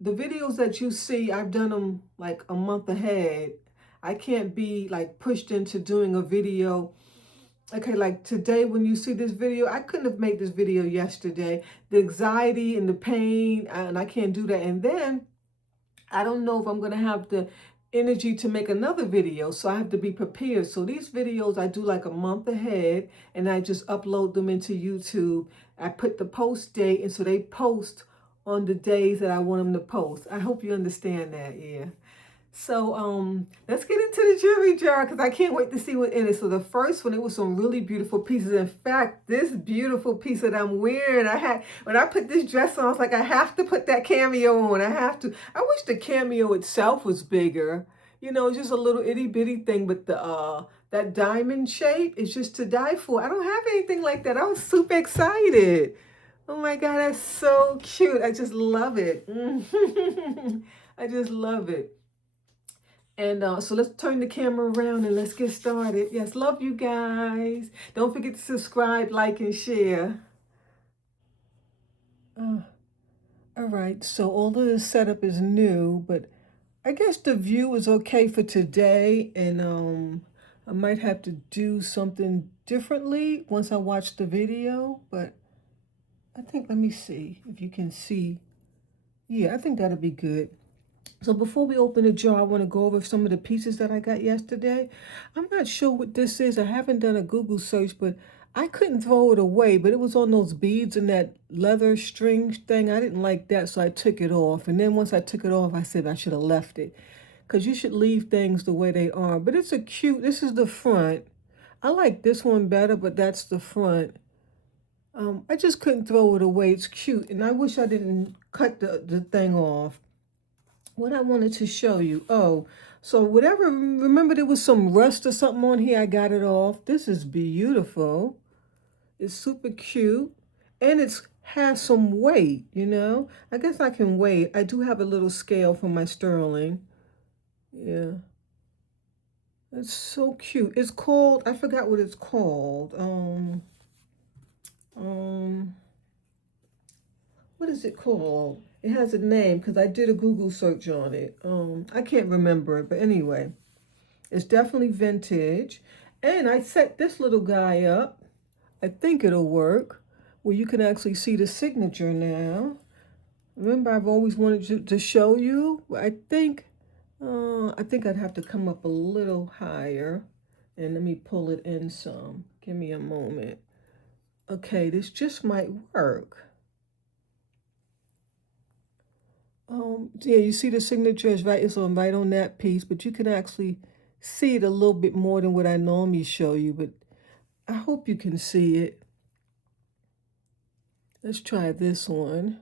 the videos that you see, I've done them like a month ahead. I can't be like pushed into doing a video. Okay, like today when you see this video, I couldn't have made this video yesterday. The anxiety and the pain, and I can't do that. And then I don't know if I'm going to have the energy to make another video, so I have to be prepared. So these videos I do like a month ahead, and I just upload them into YouTube. I put the post date, and so they post on the days that I want them to post. I hope you understand that, yeah. So let's get into the jewelry jar because I can't wait to see what's in it. So the first one, it was some really beautiful pieces. In fact, this beautiful piece that I'm wearing, when I put this dress on, I was like, I have to put that cameo on. I have to. I wish the cameo itself was bigger. It's just a little itty bitty thing, but that diamond shape is just to die for. I don't have anything like that. I was super excited. Oh my God, that's so cute. I just love it. I just love it. And so let's turn the camera around and let's get started. Yes, love you guys. Don't forget to subscribe, like, and share. All right, so all of the setup is new, but I guess the view is okay for today. And I might have to do something differently once I watch the video. But I think, let me see if you can see. Yeah, I think that'll be good. So before we open the jar, I want to go over some of the pieces that I got yesterday. I'm not sure what this is. I haven't done a Google search, but I couldn't throw it away. But it was on those beads and that leather string thing. I didn't like that, so I took it off. And then once I took it off, I said I should have left it. Because you should leave things the way they are. But it's this is the front. I like this one better, but that's the front. I just couldn't throw it away. It's cute. And I wish I didn't cut the thing off. What I wanted to show you. Oh, so whatever, remember there was some rust or something on here. I got it off. This is beautiful. It's super cute. And it has some weight, I guess I can weigh. I do have a little scale for my sterling. Yeah. It's so cute. It's called, I forgot what it's called. What is it called? It has a name because I did a Google search on it. I can't remember it, but anyway, it's definitely vintage. And I set this little guy up. I think it'll work, where you can actually see the signature now. Remember, I've always wanted to show you. I think I'd have to come up a little higher, and let me pull it in some. Give me a moment. Okay, this just might work. Yeah, you see the signature is right. It's right on that piece, but you can actually see it a little bit more than what I normally show you. But I hope you can see it. Let's try this one.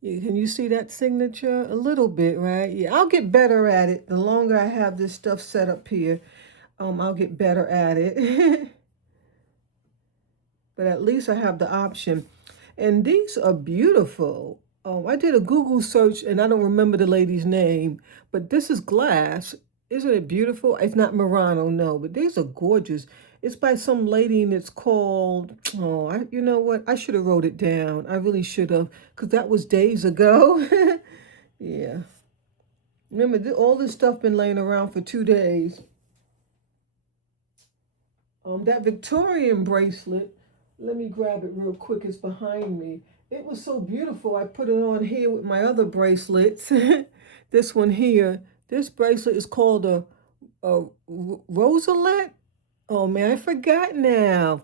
Yeah, can you see that signature? A little bit, right? Yeah, I'll get better at it. The longer I have this stuff set up here, I'll get better at it. But at least I have the option. And these are beautiful. I did a Google search and I don't remember the lady's name, but this is glass. Isn't it beautiful? It's not Murano, no, but these are gorgeous. It's by some lady and it's called, you know what? I should have wrote it down. I really should have, because that was days ago. Yeah. Remember, all this stuff been laying around for 2 days. That Victorian bracelet, let me grab it real quick. It's behind me. It was so beautiful. I put it on here with my other bracelets. This one here. This bracelet is called a Roselet. Oh man, I forgot now.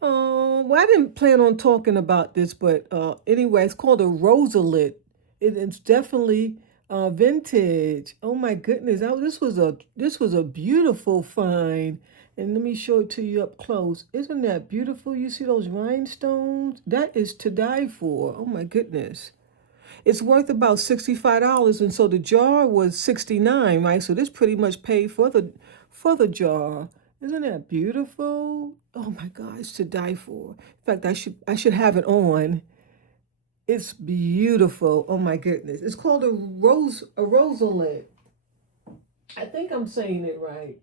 Well, I didn't plan on talking about this, but anyway, it's called a Rosalit. It's definitely vintage. Oh my goodness, this was a beautiful find. And let me show it to you up close. Isn't that beautiful? You see those rhinestones? That is to die for. Oh my goodness. It's worth about $65, and so the jar was 69, right? So this pretty much paid for the jar. Isn't that beautiful? Oh my God, it's to die for. In fact, I should have it on. It's beautiful. Oh my goodness. It's called a rosalit. I think I'm saying it right.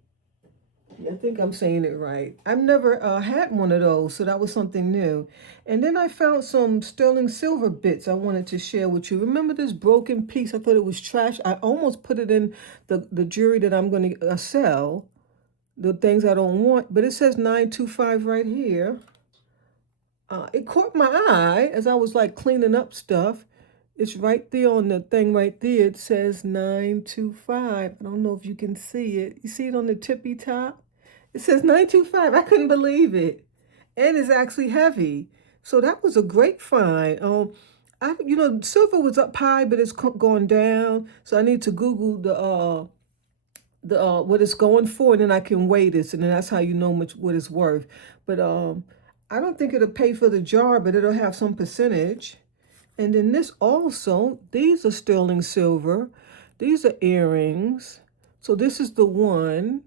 Yeah, I think I'm saying it right. I've never had one of those, so that was something new. And then I found some sterling silver bits I wanted to share with you. Remember this broken piece? I thought it was trash. I almost put it in the jewelry that I'm going to sell, the things I don't want, but it says 925 right here. It caught my eye as I was like cleaning up stuff. It's right there on the thing right there. It says 925. I don't know if you can see it. You see it on the tippy top? It says 925. I couldn't believe it. And it's actually heavy. So that was a great find. Silver was up high, but it's gone down. So I need to Google the what it's going for, and then I can weigh this, and then that's how you know much what it's worth. But I don't think it'll pay for the jar, but it'll have some percentage. And then this also, these are sterling silver. These are earrings. So this is the one.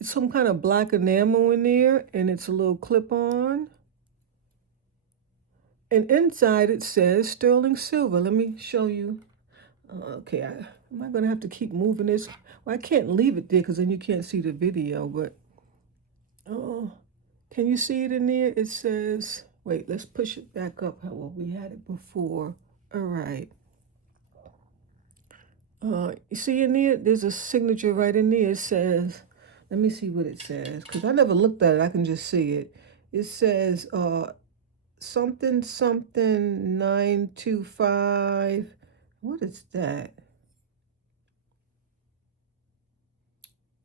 It's some kind of black enamel in there, and it's a little clip-on. And inside it says sterling silver. Let me show you. Okay, am I going to have to keep moving this? Well, I can't leave it there because then you can't see the video, but oh, can you see it in there? It says, wait, let's push it back up how well we had it before. All right. You see in there, there's a signature right in there. It says, let me see what it says, because I never looked at it. I can just see it. It says something, something 925. What is that?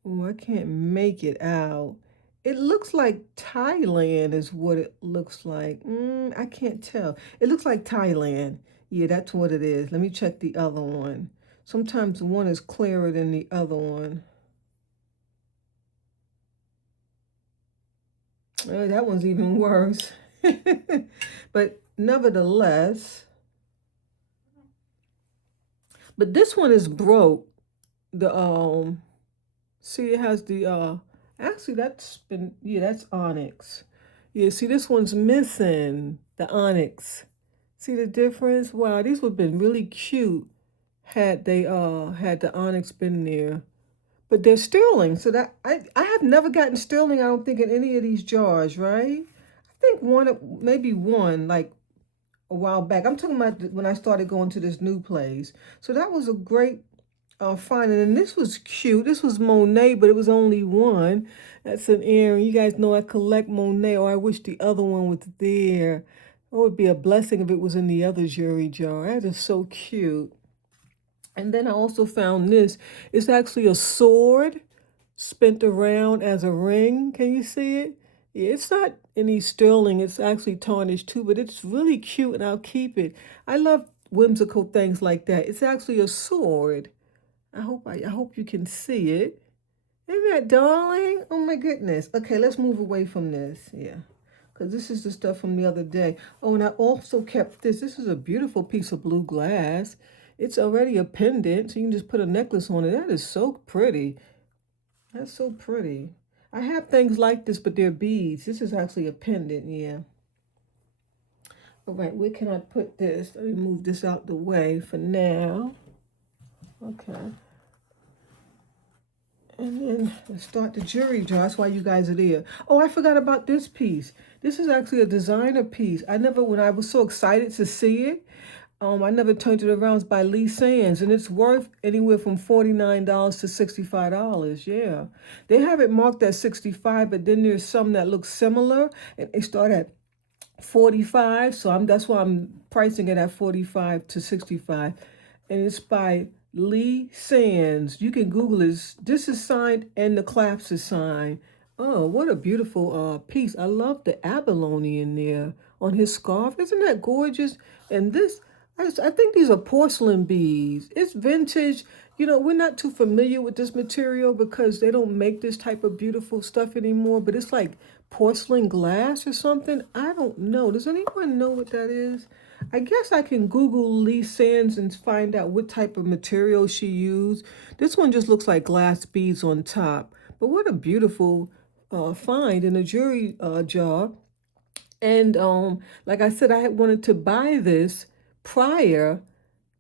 Oh, I can't make it out. It looks like Thailand is what it looks like. I can't tell. It looks like Thailand. Yeah, that's what it is. Let me check the other one. Sometimes one is clearer than the other one. Oh, that one's even worse. But nevertheless, but this one is broke. The See, it has the actually that's onyx. Yeah, see this one's missing the onyx. See the difference? Wow, these would have been really cute had they had the onyx been there. But they're sterling, so that I have never gotten sterling, I don't think, in any of these jars, right? I think maybe one, like a while back. I'm talking about when I started going to this new place. So that was a great find. And then this was cute. This was Monet, but it was only one. That's an earring. You guys know I collect Monet, or I wish the other one was there. It would be a blessing if it was in the other jewelry jar. That is so cute. And then I also found this. It's actually a sword spent around as a ring. Can you see it? Yeah, it's not any sterling. It's actually tarnished too, but it's really cute, and I'll keep it. I love whimsical things like that. It's actually a sword. I hope you can see it. Isn't that darling? Oh my goodness. Okay, let's move away from this. Yeah. Because this is the stuff from the other day. Oh, and I also kept this. This is a beautiful piece of blue glass. It's already a pendant, so you can just put a necklace on it. That is so pretty. That's so pretty. I have things like this, but they're beads. This is actually a pendant, yeah. All right, where can I put this? Let me move this out the way for now. Okay. And then let's start the jewelry jar. That's why you guys are there. Oh, I forgot about this piece. This is actually a designer piece. When I was so excited to see it, I never turned it around. It's by Lee Sands, and it's worth anywhere from $49 to $65. Yeah, they have it marked at 65, but then there's some that look similar, and they start at 45. So that's why I'm pricing it at 45 to 65, and it's by Lee Sands. You can Google it. This is signed, and the clasp is signed. Oh, what a beautiful piece. I love the abalone in there on his scarf. Isn't that gorgeous? And this, I think these are porcelain beads. It's vintage. You know, we're not too familiar with this material because they don't make this type of beautiful stuff anymore, but it's like porcelain glass or something. I don't know. Does anyone know what that is? I guess I can Google Lee Sands and find out what type of material she used. This one just looks like glass beads on top. But what a beautiful find in a jewelry jar. And like I said, I had wanted to buy this prior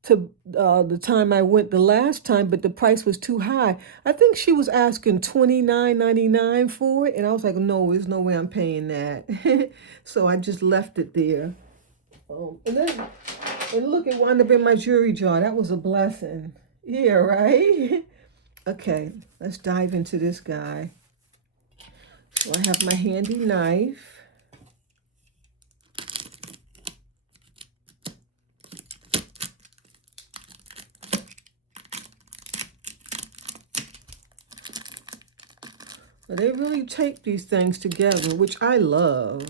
to the time I went the last time, but the price was too high. I think she was asking $29.99 for it, and I was like, no, there's no way I'm paying that. So I just left it there. And look, it wound up in my jewelry jar. That was a blessing. Yeah, right? Okay, let's dive into this guy. So I have my handy knife. But they really tape these things together, which I love.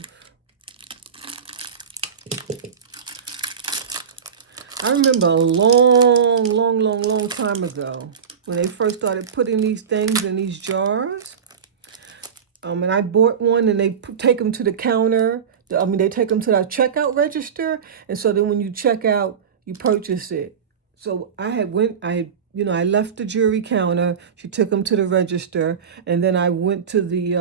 I remember a long time ago when they first started putting these things in these jars. And I bought one, and they take them to the counter. They take them to the checkout register, and so then when you check out, you purchase it. So I left the jewelry counter. She took them to the register, and then I went to the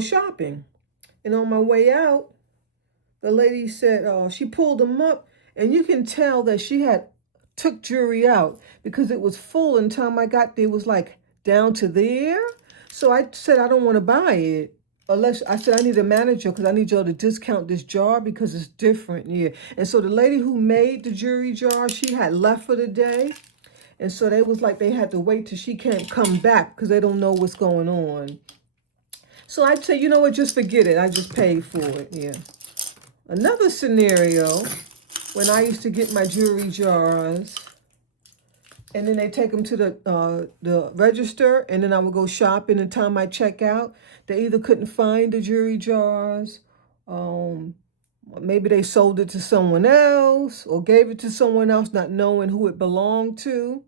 shopping. And on my way out, the lady said she pulled them up, and you can tell that she had took jewelry out because it was full. And time I got there, it was like down to there. So I said I don't want to buy it. Unless I said I need a manager because I need y'all to discount this jar because it's different. Yeah. And so the lady who made the jewelry jar, she had left for the day. And so they was like they had to wait till she can't come back because they don't know what's going on. So I'd say, you know what, just forget it. I just paid for it. Yeah. Another scenario, when I used to get my jewelry jars, and then they take them to the register, and then I would go shopping. And the time I check out, they either couldn't find the jewelry jars, maybe they sold it to someone else or gave it to someone else, not knowing who it belonged to.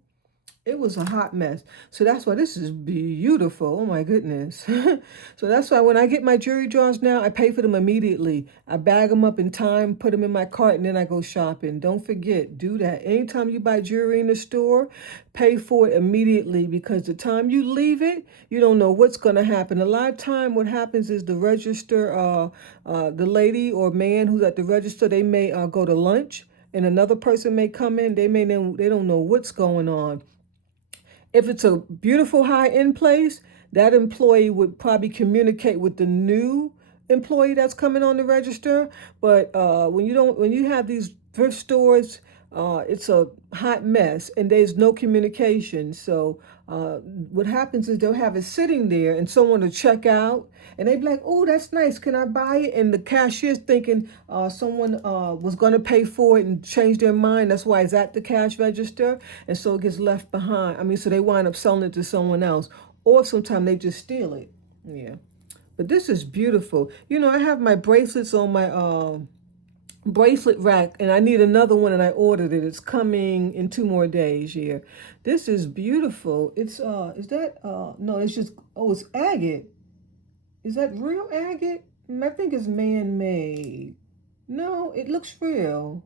It was a hot mess. So that's why this is beautiful. Oh my goodness. So that's why when I get my jewelry jars now, I pay for them immediately. I bag them up in time, put them in my cart, and then I go shopping. Don't forget, do that. Anytime you buy jewelry in the store, pay for it immediately because the time you leave it, you don't know what's going to happen. A lot of time what happens is the register, the lady or man who's at the register, they may go to lunch and another person may come in. They don't know what's going on. If it's a beautiful high-end place, that employee would probably communicate with the new employee that's coming on the register. But when you have these thrift stores, it's a hot mess and there's no communication. So what happens is they'll have it sitting there and someone will check out and they'd be like, oh, that's nice. Can I buy it? And the cashier's thinking someone was going to pay for it and change their mind. That's why it's at the cash register. And so it gets left behind. So they wind up selling it to someone else. Or sometimes they just steal it. Yeah. But this is beautiful. I have my bracelets on my bracelet rack, and I need another one, and I ordered it. It's coming in 2 more days. Yeah, this is beautiful. It's is that no, it's just, oh, it's agate. Is that real agate? I think it's man-made. No, it looks real.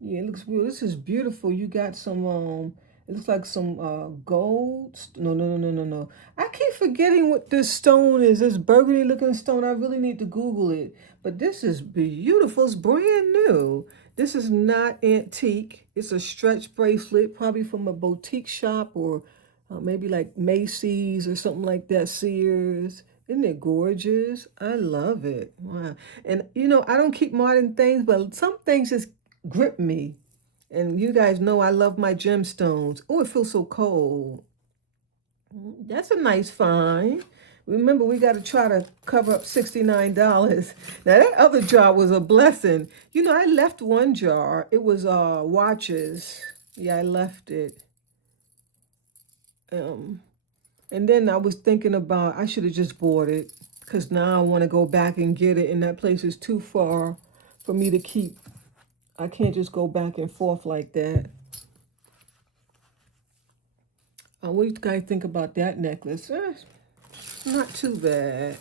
Yeah, it looks real. This is beautiful. You got some it looks like some gold. No. I keep forgetting what this stone is. This burgundy looking stone. I really need to Google it. But this is beautiful. It's brand new. This is not antique. It's a stretch bracelet, probably from a boutique shop or maybe like Macy's or something like that, Sears. Isn't it gorgeous? I love it. Wow. And I don't keep modern things, but some things just grip me. And you guys know I love my gemstones. Oh, it feels so cold. That's a nice find. Remember, we got to try to cover up $69. Now, that other jar was a blessing. I left one jar. It was watches. Yeah, I left it. And then I was thinking about I should have just bought it because now I want to go back and get it, and that place is too far for me to keep. I can't just go back and forth like that. What do you guys think about that necklace? Not too bad.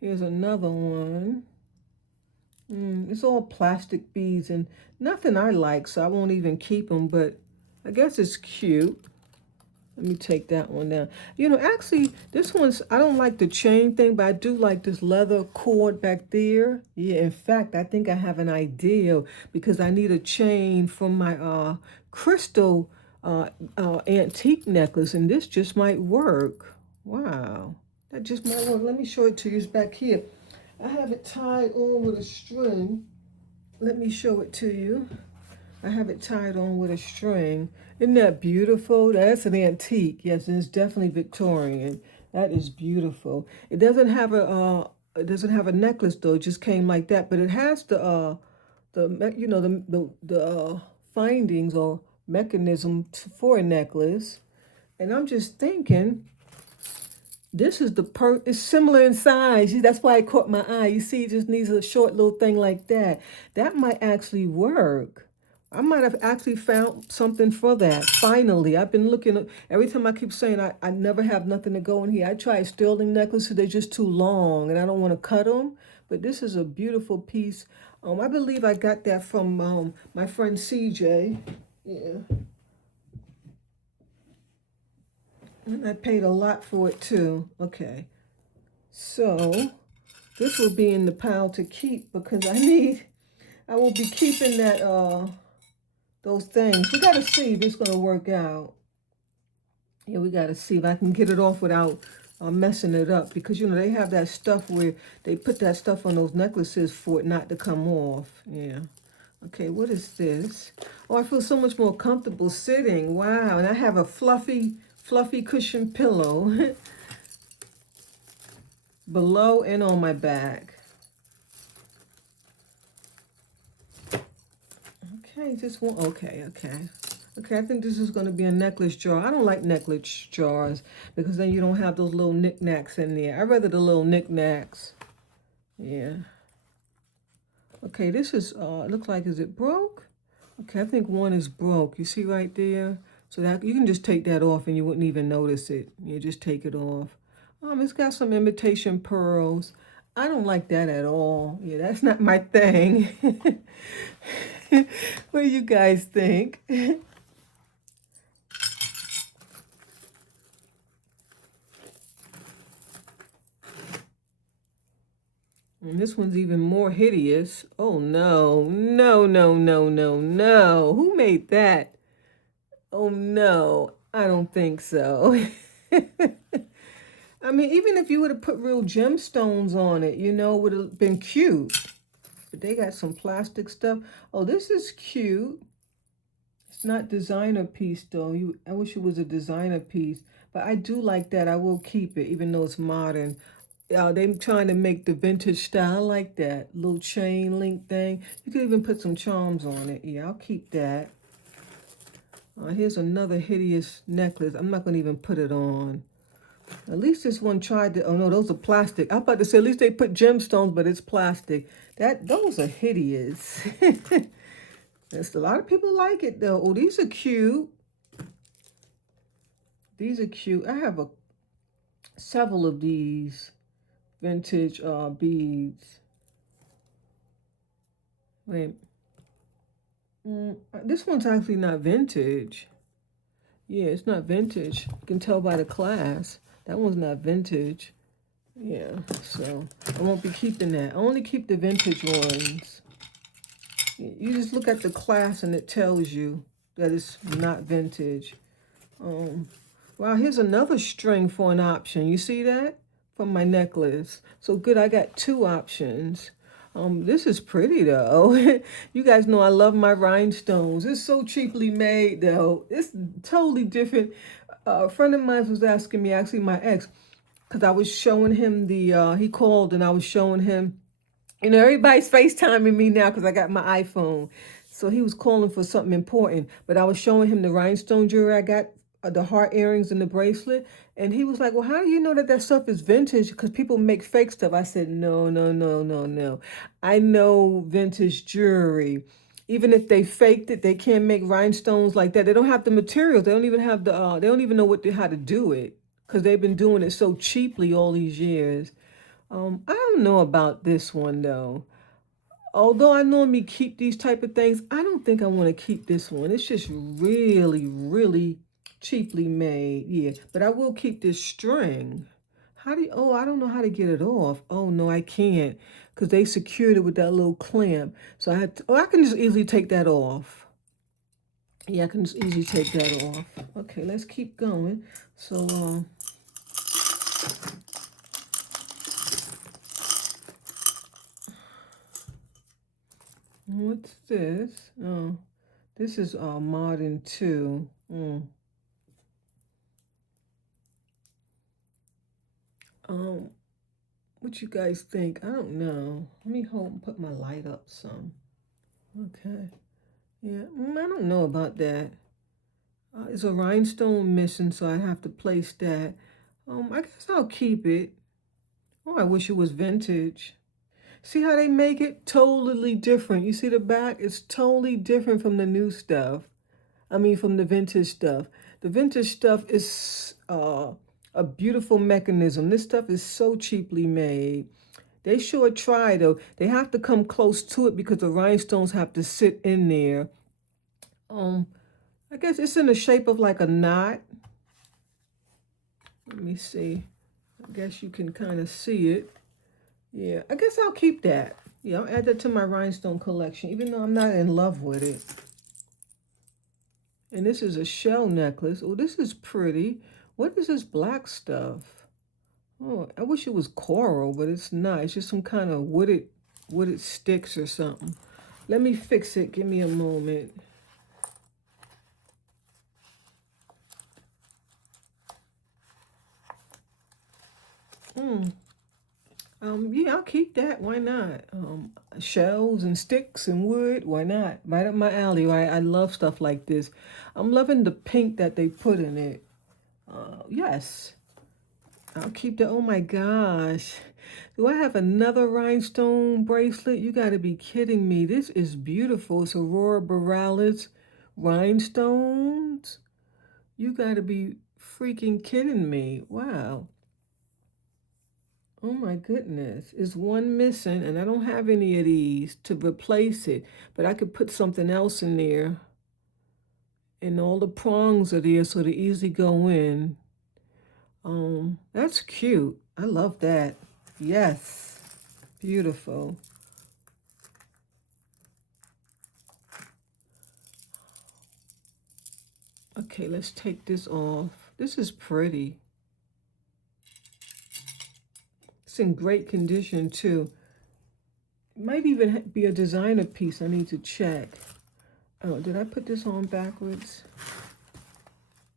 Here's another one. It's all plastic beads and nothing I like, so I won't even keep them, but I guess it's cute. Let me take that one down. Actually, this one's, I don't like the chain thing, but I do like this leather cord back there. Yeah, in fact, I think I have an idea because I need a chain from my crystal antique necklace, and this just might work. Wow, that just might work. Let me show it to you. It's back here. I have it tied on with a string. Let me show it to you. I have it tied on with a string. Isn't that beautiful? That's an antique. Yes, and it's definitely Victorian. That is beautiful. It doesn't have a necklace though. It just came like that, but it has the findings or mechanism for a necklace. And I'm just thinking, this is it's similar in size. That's why it caught my eye. You see, it just needs a short little thing like that. That might actually work. I might have actually found something for that. Finally, I've been looking. Every time I keep saying I never have nothing to go in here. I tried sterling necklaces. They're just too long, and I don't want to cut them. But this is a beautiful piece. I believe I got that from my friend CJ. Yeah. And I paid a lot for it too. Okay. So this will be in the pile to keep because I will be keeping that those things. We gotta see if it's gonna work out. Yeah, we gotta see if I can get it off without messing it up because they have that stuff where they put that stuff on those necklaces for it not to come off. Yeah. Okay, what is this? Oh, I feel so much more comfortable sitting. Wow, and I have a fluffy cushion pillow below and on my back. Okay, just one. Okay. I think this is going to be a necklace jar. I don't like necklace jars because then you don't have those little knickknacks in there. I'd rather the little knickknacks. Yeah. Okay, this is, looks like, is it broke? Okay, I think one is broke. You see right there? So that you can just take that off and you wouldn't even notice it. You just take it off. It's got some imitation pearls. I don't like that at all. Yeah, that's not my thing. What do you guys think? And this one's even more hideous. Oh no, no, no, no, no, no. Who made that? Oh no, I don't think so. I mean, even if you would have put real gemstones on it, it would have been cute. But they got some plastic stuff. Oh, this is cute. It's not designer piece though. I wish it was a designer piece. But I do like that. I will keep it, even though it's modern. They're trying to make the vintage style. I like that little chain link thing. You could even put some charms on it. Yeah, I'll keep that. Here's another hideous necklace. I'm not going to even put it on. At least this one tried to, oh no, those are plastic. I'm about to say at least they put gemstones, but it's plastic. Those are hideous. A lot of people like it though. Oh, these are cute. These are cute. I have several of these vintage beads. Wait. This one's actually not vintage. Yeah, it's not vintage. You can tell by the class. That one's not vintage. Yeah, so I won't be keeping that. I only keep the vintage ones. You just look at the class and it tells you that it's not vintage. Wow, here's another string for an option. You see that? From my necklace. So good, I got two options. This is pretty though. You guys know I love my rhinestones. It's so cheaply made though. It's totally different. A friend of mine was asking me, actually my ex, because I was showing him he called and I was showing him, everybody's FaceTiming me now because I got my iPhone. So he was calling for something important, but I was showing him the rhinestone jewelry I got the heart earrings and the bracelet. And he was like, well, how do you know that that stuff is vintage? Because people make fake stuff. I said, no, no, no, no, no. I know vintage jewelry. Even if they faked it, they can't make rhinestones like that. They don't have the materials. They don't even have the, they don't even know how to do it because they've been doing it so cheaply all these years. I don't know about this one though. Although I normally keep these type of things, I don't think I want to keep this one. It's just really, really cheaply made. Yeah, but I will keep this string. How do you, oh, I don't know how to get it off. Oh, no, I can't because they secured it with that little clamp. So I had to, oh, I can just easily take that off. Yeah, I can just easily take that off. Okay, let's keep going. So, what's this? Oh, this is modern too. Um, what you guys think? I don't know. Let me put my light up some. Okay. Yeah, I don't know about that. It's a rhinestone missing, so I have to place that. I guess I'll keep it. Oh, I wish it was vintage. See how they make it totally different. You see the back? It's totally different from the new stuff. I mean, from the vintage stuff. The vintage stuff is a beautiful mechanism. This stuff is so cheaply made. They sure try though. They have to come close to it because the rhinestones have to sit in there. Um, I guess it's in the shape of like a knot. Let me see. I guess you can kind of see it. Yeah, I guess I'll keep that. Yeah, I'll add that to my rhinestone collection, even though I'm not in love with it. And this is a shell necklace. Oh, this is pretty. What is this black stuff? Oh, I wish it was coral, but it's not. It's just some kind of wooded sticks or something. Let me fix it. Give me a moment. Yeah, I'll keep that. Why not? Shells and sticks and wood. Why not? Right up my alley. Right. I love stuff like this. I'm loving the pink that they put in it. Yes, I'll keep that. Oh my gosh. Do I have another rhinestone bracelet? You got to be kidding me. This is beautiful. It's Aurora Borealis rhinestones. You got to be freaking kidding me. Wow. Oh my goodness. Is one missing and I don't have any of these to replace it, but I could put something else in there. And all the prongs are there so they easily go in. That's cute. I love that. Yes. Beautiful. Okay, let's take this off. This is pretty. It's in great condition too. It might even be a designer piece. I need to check. Oh, did I put this on backwards?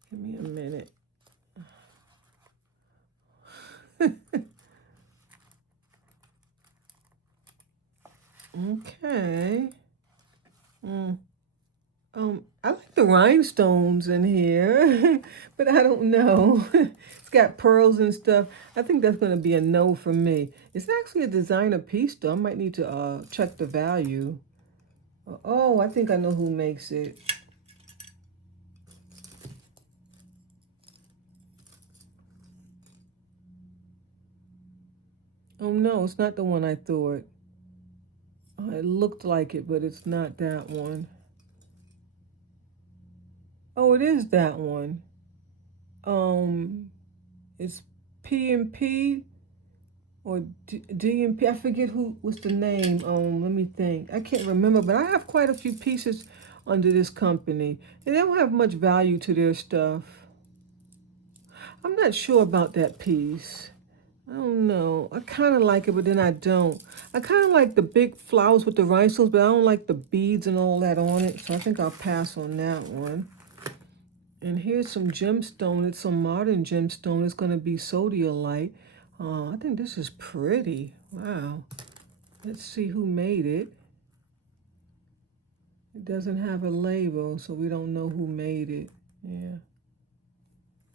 Give me a minute. Okay. I like the rhinestones in here, but I don't know. It's got pearls and stuff. I think that's going to be a no for me. It's actually a designer piece, though. I might need to check the value. Oh, I think I know who makes it. Oh, no, it's not the one I thought. It looked like it, but it's not that one. Oh, it is that one. Um, it's P&P or D&P. I forget what's the name. Let me think. I can't remember, but I have quite a few pieces under this company, and they don't have much value to their stuff. I'm not sure about that piece. I don't know. I kind of like it, but then I don't. I kind of like the big flowers with the rhinestones, but I don't like the beads and all that on it, so I think I'll pass on that one. And here's some gemstone. It's some modern gemstone. It's going to be sodalite. I think this is pretty. Wow. Let's see who made it. It doesn't have a label, so we don't know who made it. Yeah.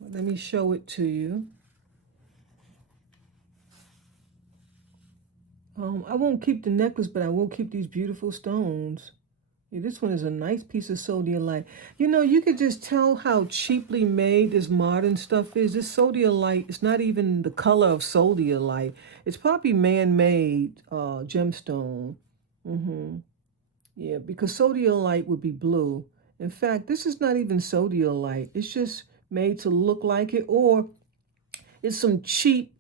Let me show it to you. I won't keep the necklace, but I will keep these beautiful stones. Yeah, this one is a nice piece of sodalite. You know, you could just tell how cheaply made this modern stuff is. This sodalite, it's not even the color of sodalite. It's probably man-made gemstone. Yeah, because sodalite would be blue. In fact, this is not even sodalite. It's just made to look like it, or it's some cheap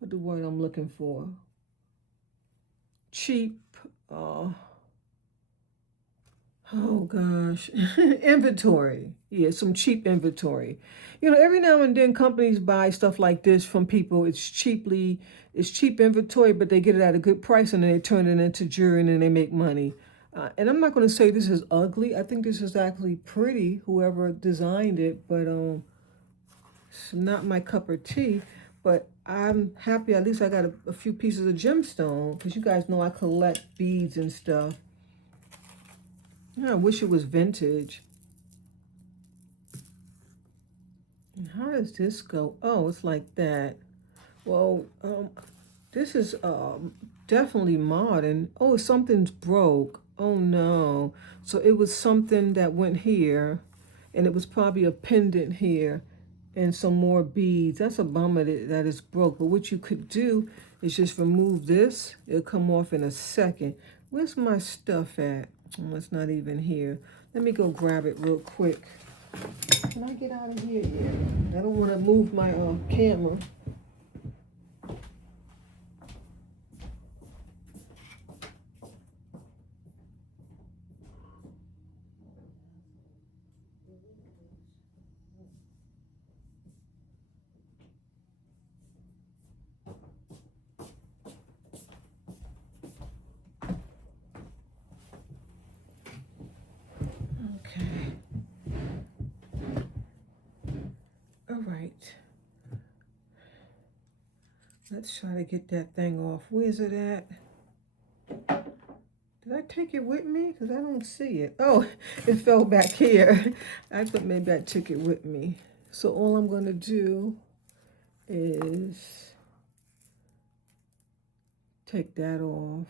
what the word I'm looking for? Cheap oh gosh, inventory. Yeah, some cheap inventory. You know, every now and then companies buy stuff like this from people. It's cheap inventory, but they get it at a good price and then they turn it into jewelry and then they make money. And I'm not going to say this is ugly. I think this is actually pretty, whoever designed it, but it's not my cup of tea. But I'm happy at least I got a few pieces of gemstone, because you guys know I collect beads and stuff. Yeah, I wish it was vintage. And how does this go? Oh, it's like that. Well, this is definitely modern. Oh, something's broke. Oh no. So it was something that went here, and it was probably a pendant here and some more beads. That's a bummer that it's broke. But what you could do is just remove this. It'll come off in a second. Where's my stuff at? Oh, it's not even here. Let me go grab it real quick. Can I get out of here? Yeah. I don't want to move my camera. Okay. All right. Let's try to get that thing off. Where's it at? Did I take it with me? Because I don't see it. Oh, it fell back here. I thought maybe I took it with me. So all I'm going to do is take that off.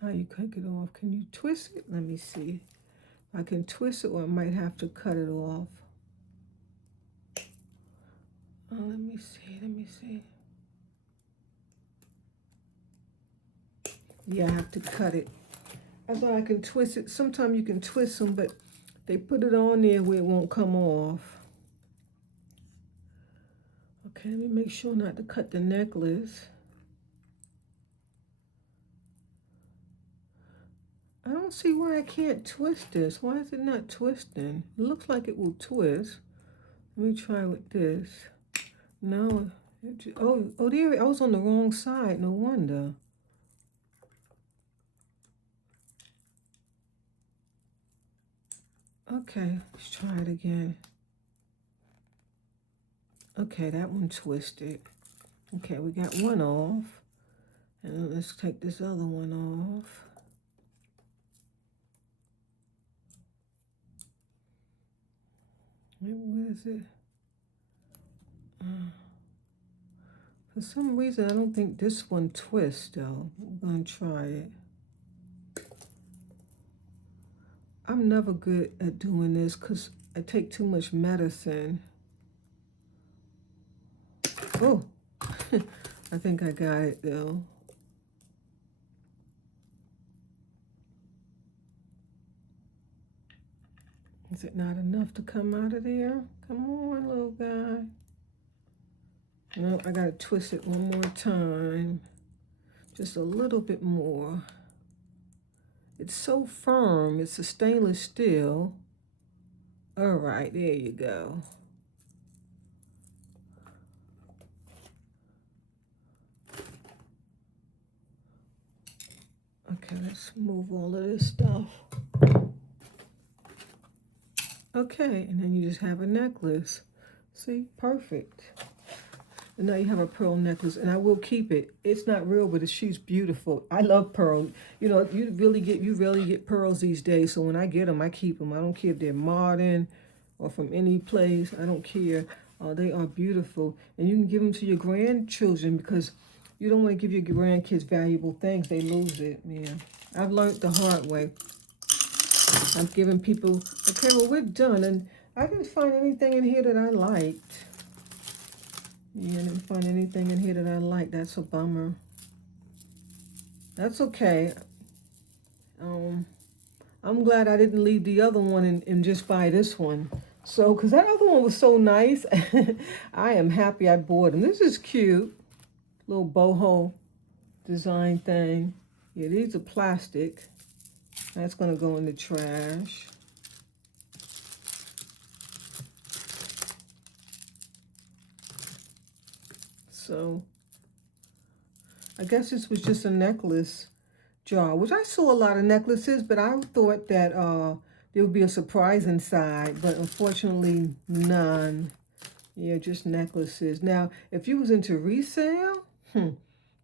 How you take it off? Can you twist it? Let me see. I can twist it, or I might have to cut it off. Oh, let me see. Yeah, I have to cut it. I thought I can twist it. Sometimes you can twist them, but they put it on there where it won't come off. Okay, let me make sure not to cut the necklace. I don't see why I can't twist this. Why is it not twisting? It looks like it will twist. Let me try with this. No. Oh, there, I was on the wrong side. No wonder. Okay, let's try it again. Okay, that one twisted. Okay, we got one off. And let's take this other one off. Where is it? For some reason, I don't think this one twists, though. I'm going to try it. I'm never good at doing this because I take too much medicine. Oh, I think I got it, though. Is it not enough to come out of there? Come on, little guy. No, I gotta twist it one more time. Just a little bit more. It's so firm. It's a stainless steel. All right, there you go. Okay, let's move all of this stuff. Okay, and then you just have a necklace. See, perfect. And now you have a pearl necklace, and I will keep it. It's not real, but she's beautiful. I love pearl. You know, you really get pearls these days. So when I get them, I keep them. I don't care if they're modern or from any place. I don't care. They are beautiful, and you can give them to your grandchildren because you don't want to give your grandkids valuable things. They lose it. Yeah, I've learned the hard way. I'm giving people. Okay, well we're done, and I didn't find anything in here that I liked. Yeah, I didn't find anything in here that I like. That's a bummer. That's okay. I'm glad I didn't leave the other one and just buy this one. So, because that other one was so nice, I am happy I bought them. This is cute. Little boho design thing. Yeah, these are plastic. That's going to go in the trash. So, I guess this was just a necklace jar, which I saw a lot of necklaces, but I thought that there would be a surprise inside, but unfortunately none. Yeah, just necklaces. Now, if you was into resale,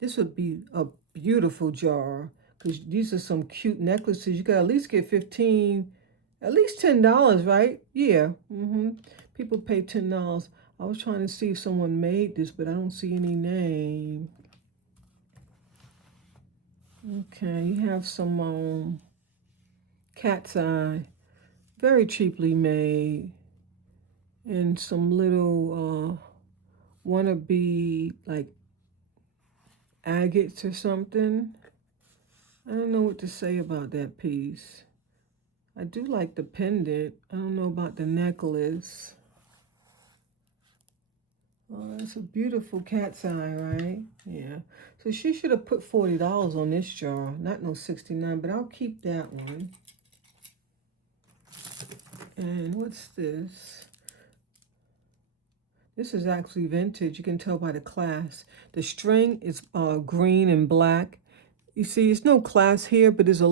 this would be a beautiful jar because these are some cute necklaces. You got at least get at least $10, right? Yeah. People pay $10. I was trying to see if someone made this, but I don't see any name. Okay, you have some cat's eye, very cheaply made, and some little wannabe like agates or something. I don't know what to say about that piece. I do like the pendant. I don't know about the necklace. Oh, that's a beautiful cat's eye, right? Yeah. So she should have put $40 on this jar, not no 69, but I'll keep that one. And what's this? This is actually vintage. You can tell by the clasp. The string is green and black. You see, it's no clasp here, but there's those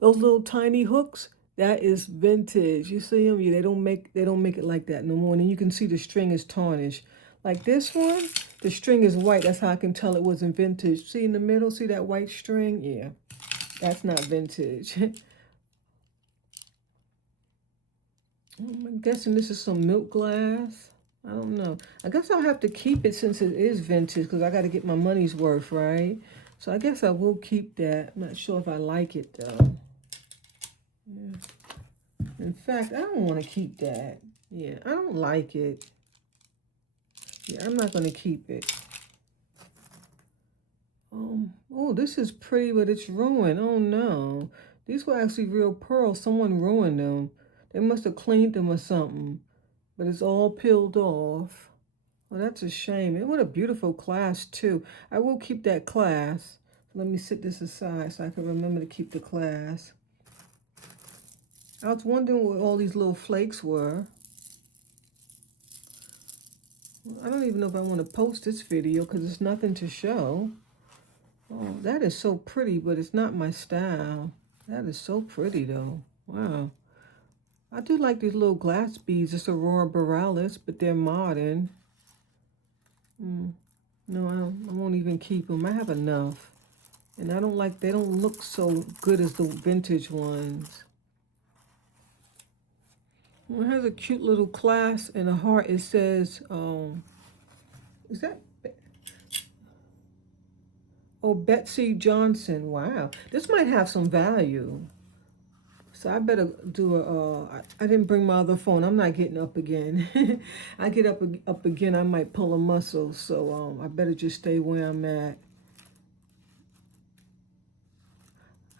little tiny hooks. That is vintage. You see them? Yeah, they don't make it like that no more. And you can see the string is tarnished. Like this one, the string is white. That's how I can tell it wasn't vintage. See in the middle, see that white string? Yeah, that's not vintage. I'm guessing this is some milk glass. I don't know. I guess I'll have to keep it since it is vintage because I got to get my money's worth, right? So I guess I will keep that. I'm not sure if I like it though. Yeah. In fact, I don't want to keep that. Yeah, I don't like it. Yeah, I'm not going to keep it. Oh, this is pretty, but it's ruined. Oh no. These were actually real pearls. Someone ruined them. They must have cleaned them or something. But it's all peeled off. Oh, that's a shame. And what a beautiful clasp too. I will keep that clasp. Let me set this aside so I can remember to keep the clasp. I was wondering what all these little flakes were. I don't even know if I want to post this video because there's nothing to show. Oh, that is so pretty, but it's not my style. That is so pretty though. Wow. I do like these little glass beads. It's Aurora Borealis, but they're modern. No, I won't even keep them. I have enough. And they don't look so good as the vintage ones. Well, it has a cute little clasp and a heart. It says, is that? Oh, Betsy Johnson. Wow. This might have some value. So I better do I didn't bring my other phone. I'm not getting up again. I get up again, I might pull a muscle. So I better just stay where I'm at.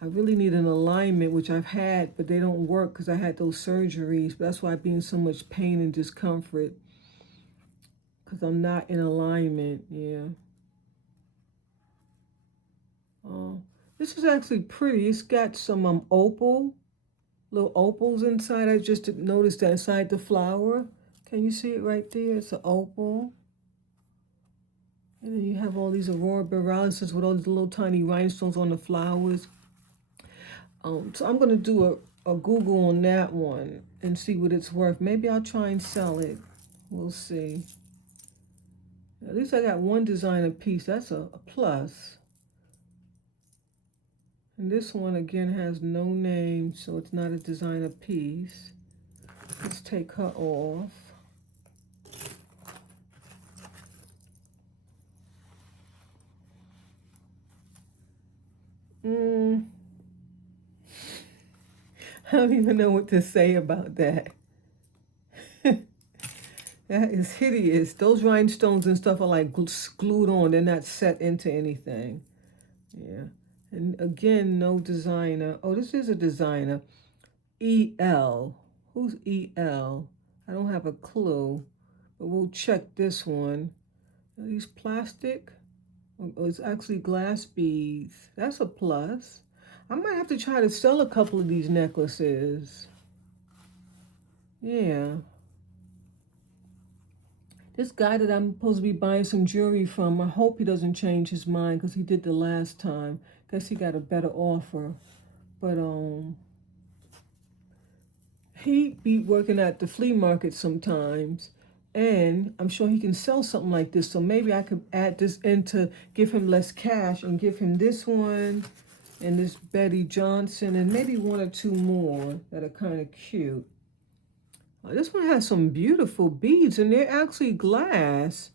I really need an alignment, which I've had, but they don't work because I had those surgeries. But that's why I've been in so much pain and discomfort. Because I'm not in alignment, yeah. This is actually pretty. It's got some little opals inside. I just noticed that inside the flower. Can you see it right there? It's an opal. And then you have all these Aurora Borealis with all these little tiny rhinestones on the flowers. So I'm going to do a Google on that one and see what it's worth. Maybe I'll try and sell it. We'll see. At least I got one designer piece. That's a plus. And this one again has no name, so it's not a designer piece. Let's take her off. I don't even know what to say about that. That is hideous. Those rhinestones and stuff are like glued on. They're not set into anything. Yeah. And again, no designer. Oh, this is a designer. EL. Who's EL? I don't have a clue. But we'll check this one. Are these plastic? Oh, it's actually glass beads. That's a plus. I might have to try to sell a couple of these necklaces. Yeah. This guy that I'm supposed to be buying some jewelry from, I hope he doesn't change his mind because he did the last time. Guess he got a better offer. But he be working at the flea market sometimes, and I'm sure he can sell something like this. So maybe I could add this in to give him less cash and give him this one and this Betty Johnson and maybe one or two more that are kind of cute. This one has some beautiful beads, and they're actually glass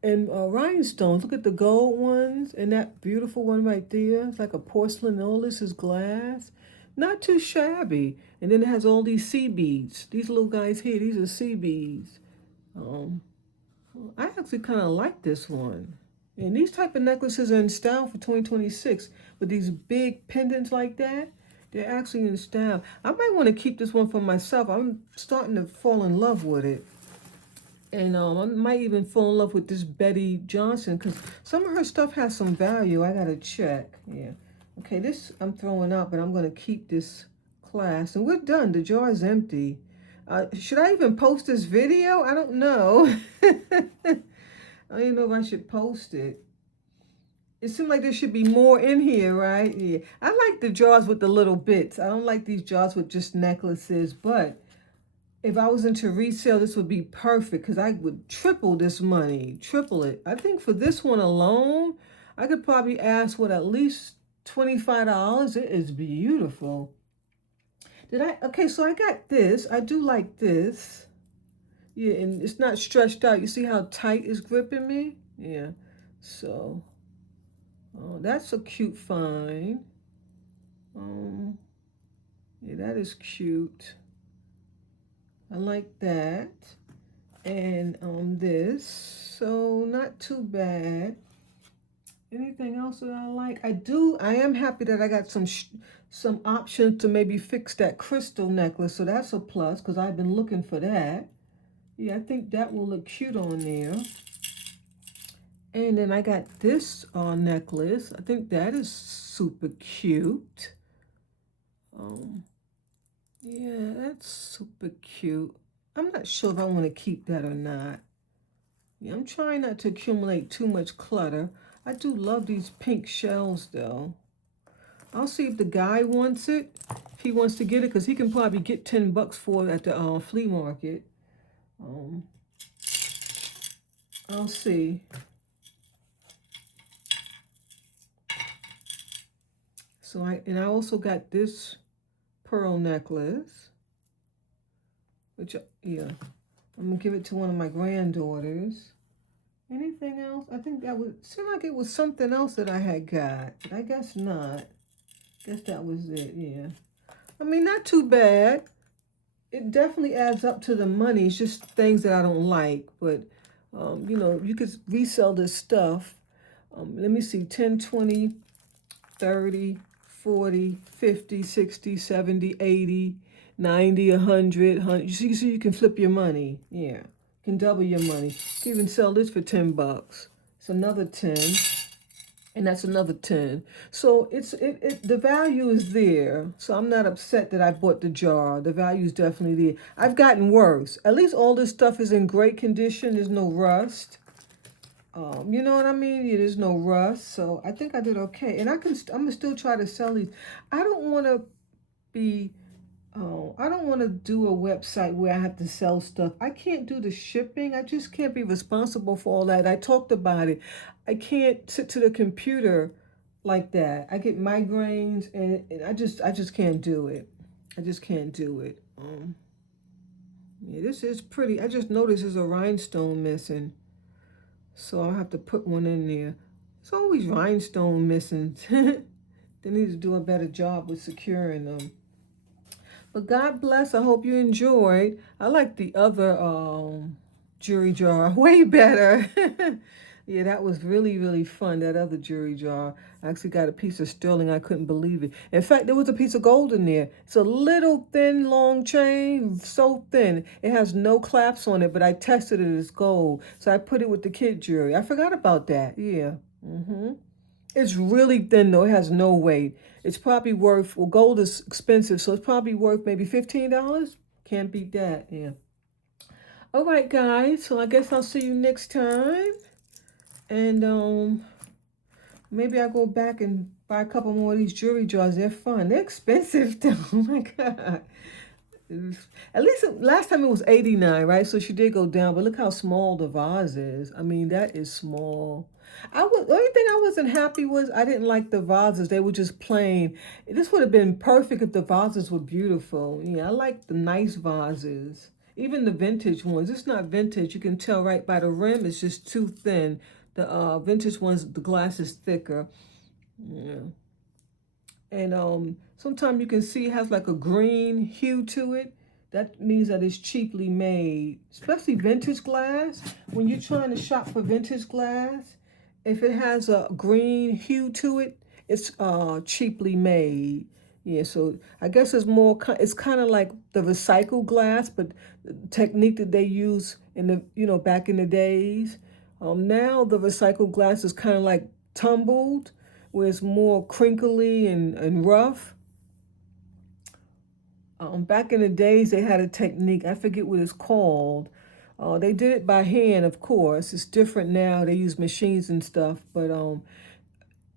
and rhinestones. Look at the gold ones and that beautiful one right there. It's like a porcelain. All this is glass. Not too shabby. And then it has all these sea beads. These little guys here, these are sea beads. I actually kind of like this one. And these type of necklaces are in style for 2026 with these big pendants like that. They're actually in style. I might want to keep this one for myself. I'm starting to fall in love with it. And I might even fall in love with this Betty Johnson because some of her stuff has some value. I gotta check. Yeah. Okay, this I'm throwing out, but I'm gonna keep this class. And we're done. The jar is empty. Should I even post this video? I don't know. I don't even know if I should post it. It seems like there should be more in here, right? Yeah. I like the jars with the little bits. I don't like these jars with just necklaces, but if I was into resale, this would be perfect because I would triple this money, triple it. I think for this one alone, I could probably ask what, at least $25. It is beautiful. Okay, so I got this. I do like this. Yeah, and it's not stretched out. You see how tight it's gripping me? Yeah, so that's a cute find. Yeah, that is cute. I like that. And this, so not too bad. Anything else that I like? I am happy that I got some options to maybe fix that crystal necklace, so that's a plus because I've been looking for that. Yeah, I think that will look cute on there. And then I got this necklace. I think that is super cute. Yeah, that's super cute. I'm not sure if I want to keep that or not. Yeah, I'm trying not to accumulate too much clutter. I do love these pink shells though. I'll see if the guy wants it, if he wants to get it, because he can probably get $10 for it at the flea market. I'll see. So I also got this pearl necklace, which yeah, I'm gonna give it to one of my granddaughters. Anything else? I think that would seem like it was something else that I had got, but I guess not. Guess that was it. Yeah. I mean, not too bad. It definitely adds up to the money. It's just things that I don't like, but you know, you could resell this stuff. Let me see, 10, 20, 30, 40, 50, 60, 70, 80, 90, 100, 100. You see, you can flip your money. Yeah, you can double your money. You can even sell this for $10. It's another 10, and that's another 10. So the value is there. So I'm not upset that I bought the jar. The value is definitely there. I've gotten worse. At least all this stuff is in great condition. There's no rust. You know what I mean? Yeah, there's no rust, so I think I did okay. And I'm gonna still try to sell these. I don't want to be Oh, I don't want to do a website where I have to sell stuff. I can't do the shipping. I just can't be responsible for all that. I talked about it. I can't sit to the computer like that. I get migraines and I just can't do it. I just can't do it. Yeah, this is pretty. I just noticed there's a rhinestone missing. So I'll have to put one in there. There's always rhinestone missing. They need to do a better job with securing them. But God bless. I hope you enjoyed. I like the other jury jar way better. Yeah, that was really, really fun, that other jury jar. I actually got a piece of sterling. I couldn't believe it. In fact, there was a piece of gold in there. It's a little thin, long chain, so thin. It has no claps on it, but I tested it as gold. So I put it with the kid jury. I forgot about that. Yeah. It's really thin though. It has no weight. It's probably worth, well, gold is expensive, so it's probably worth maybe $15. Can't beat that. Yeah. All right, guys. So I guess I'll see you next time. And maybe I'll go back and buy a couple more of these jewelry jars. They're fun. They're expensive though. Oh my God. At least last time it was 89, right? So she did go down, but look how small the vase is. I mean, that is small. The only thing I wasn't happy was I didn't like the vases. They were just plain. This would have been perfect if the vases were beautiful. Yeah, I like the nice vases. Even the vintage ones. It's not vintage. You can tell right by the rim. It's just too thin. The vintage ones, the glass is thicker. Yeah. And sometimes you can see it has like a green hue to it. That means that it's cheaply made, especially vintage glass. When you're trying to shop for vintage glass, if it has a green hue to it, it's cheaply made. Yeah, so I guess it's more, it's kind of like the recycled glass, but the technique that they use in the, back in the days. Now the recycled glass is kind of like tumbled, where it's more crinkly and rough. Back in the days, they had a technique. I forget what it's called. They did it by hand, of course. It's different now. They use machines and stuff. But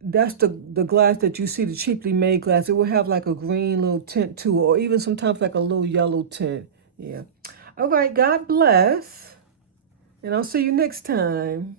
that's the glass that you see, the cheaply made glass. It will have like a green little tint to it, or even sometimes like a little yellow tint. Yeah. All right. God bless. And I'll see you next time.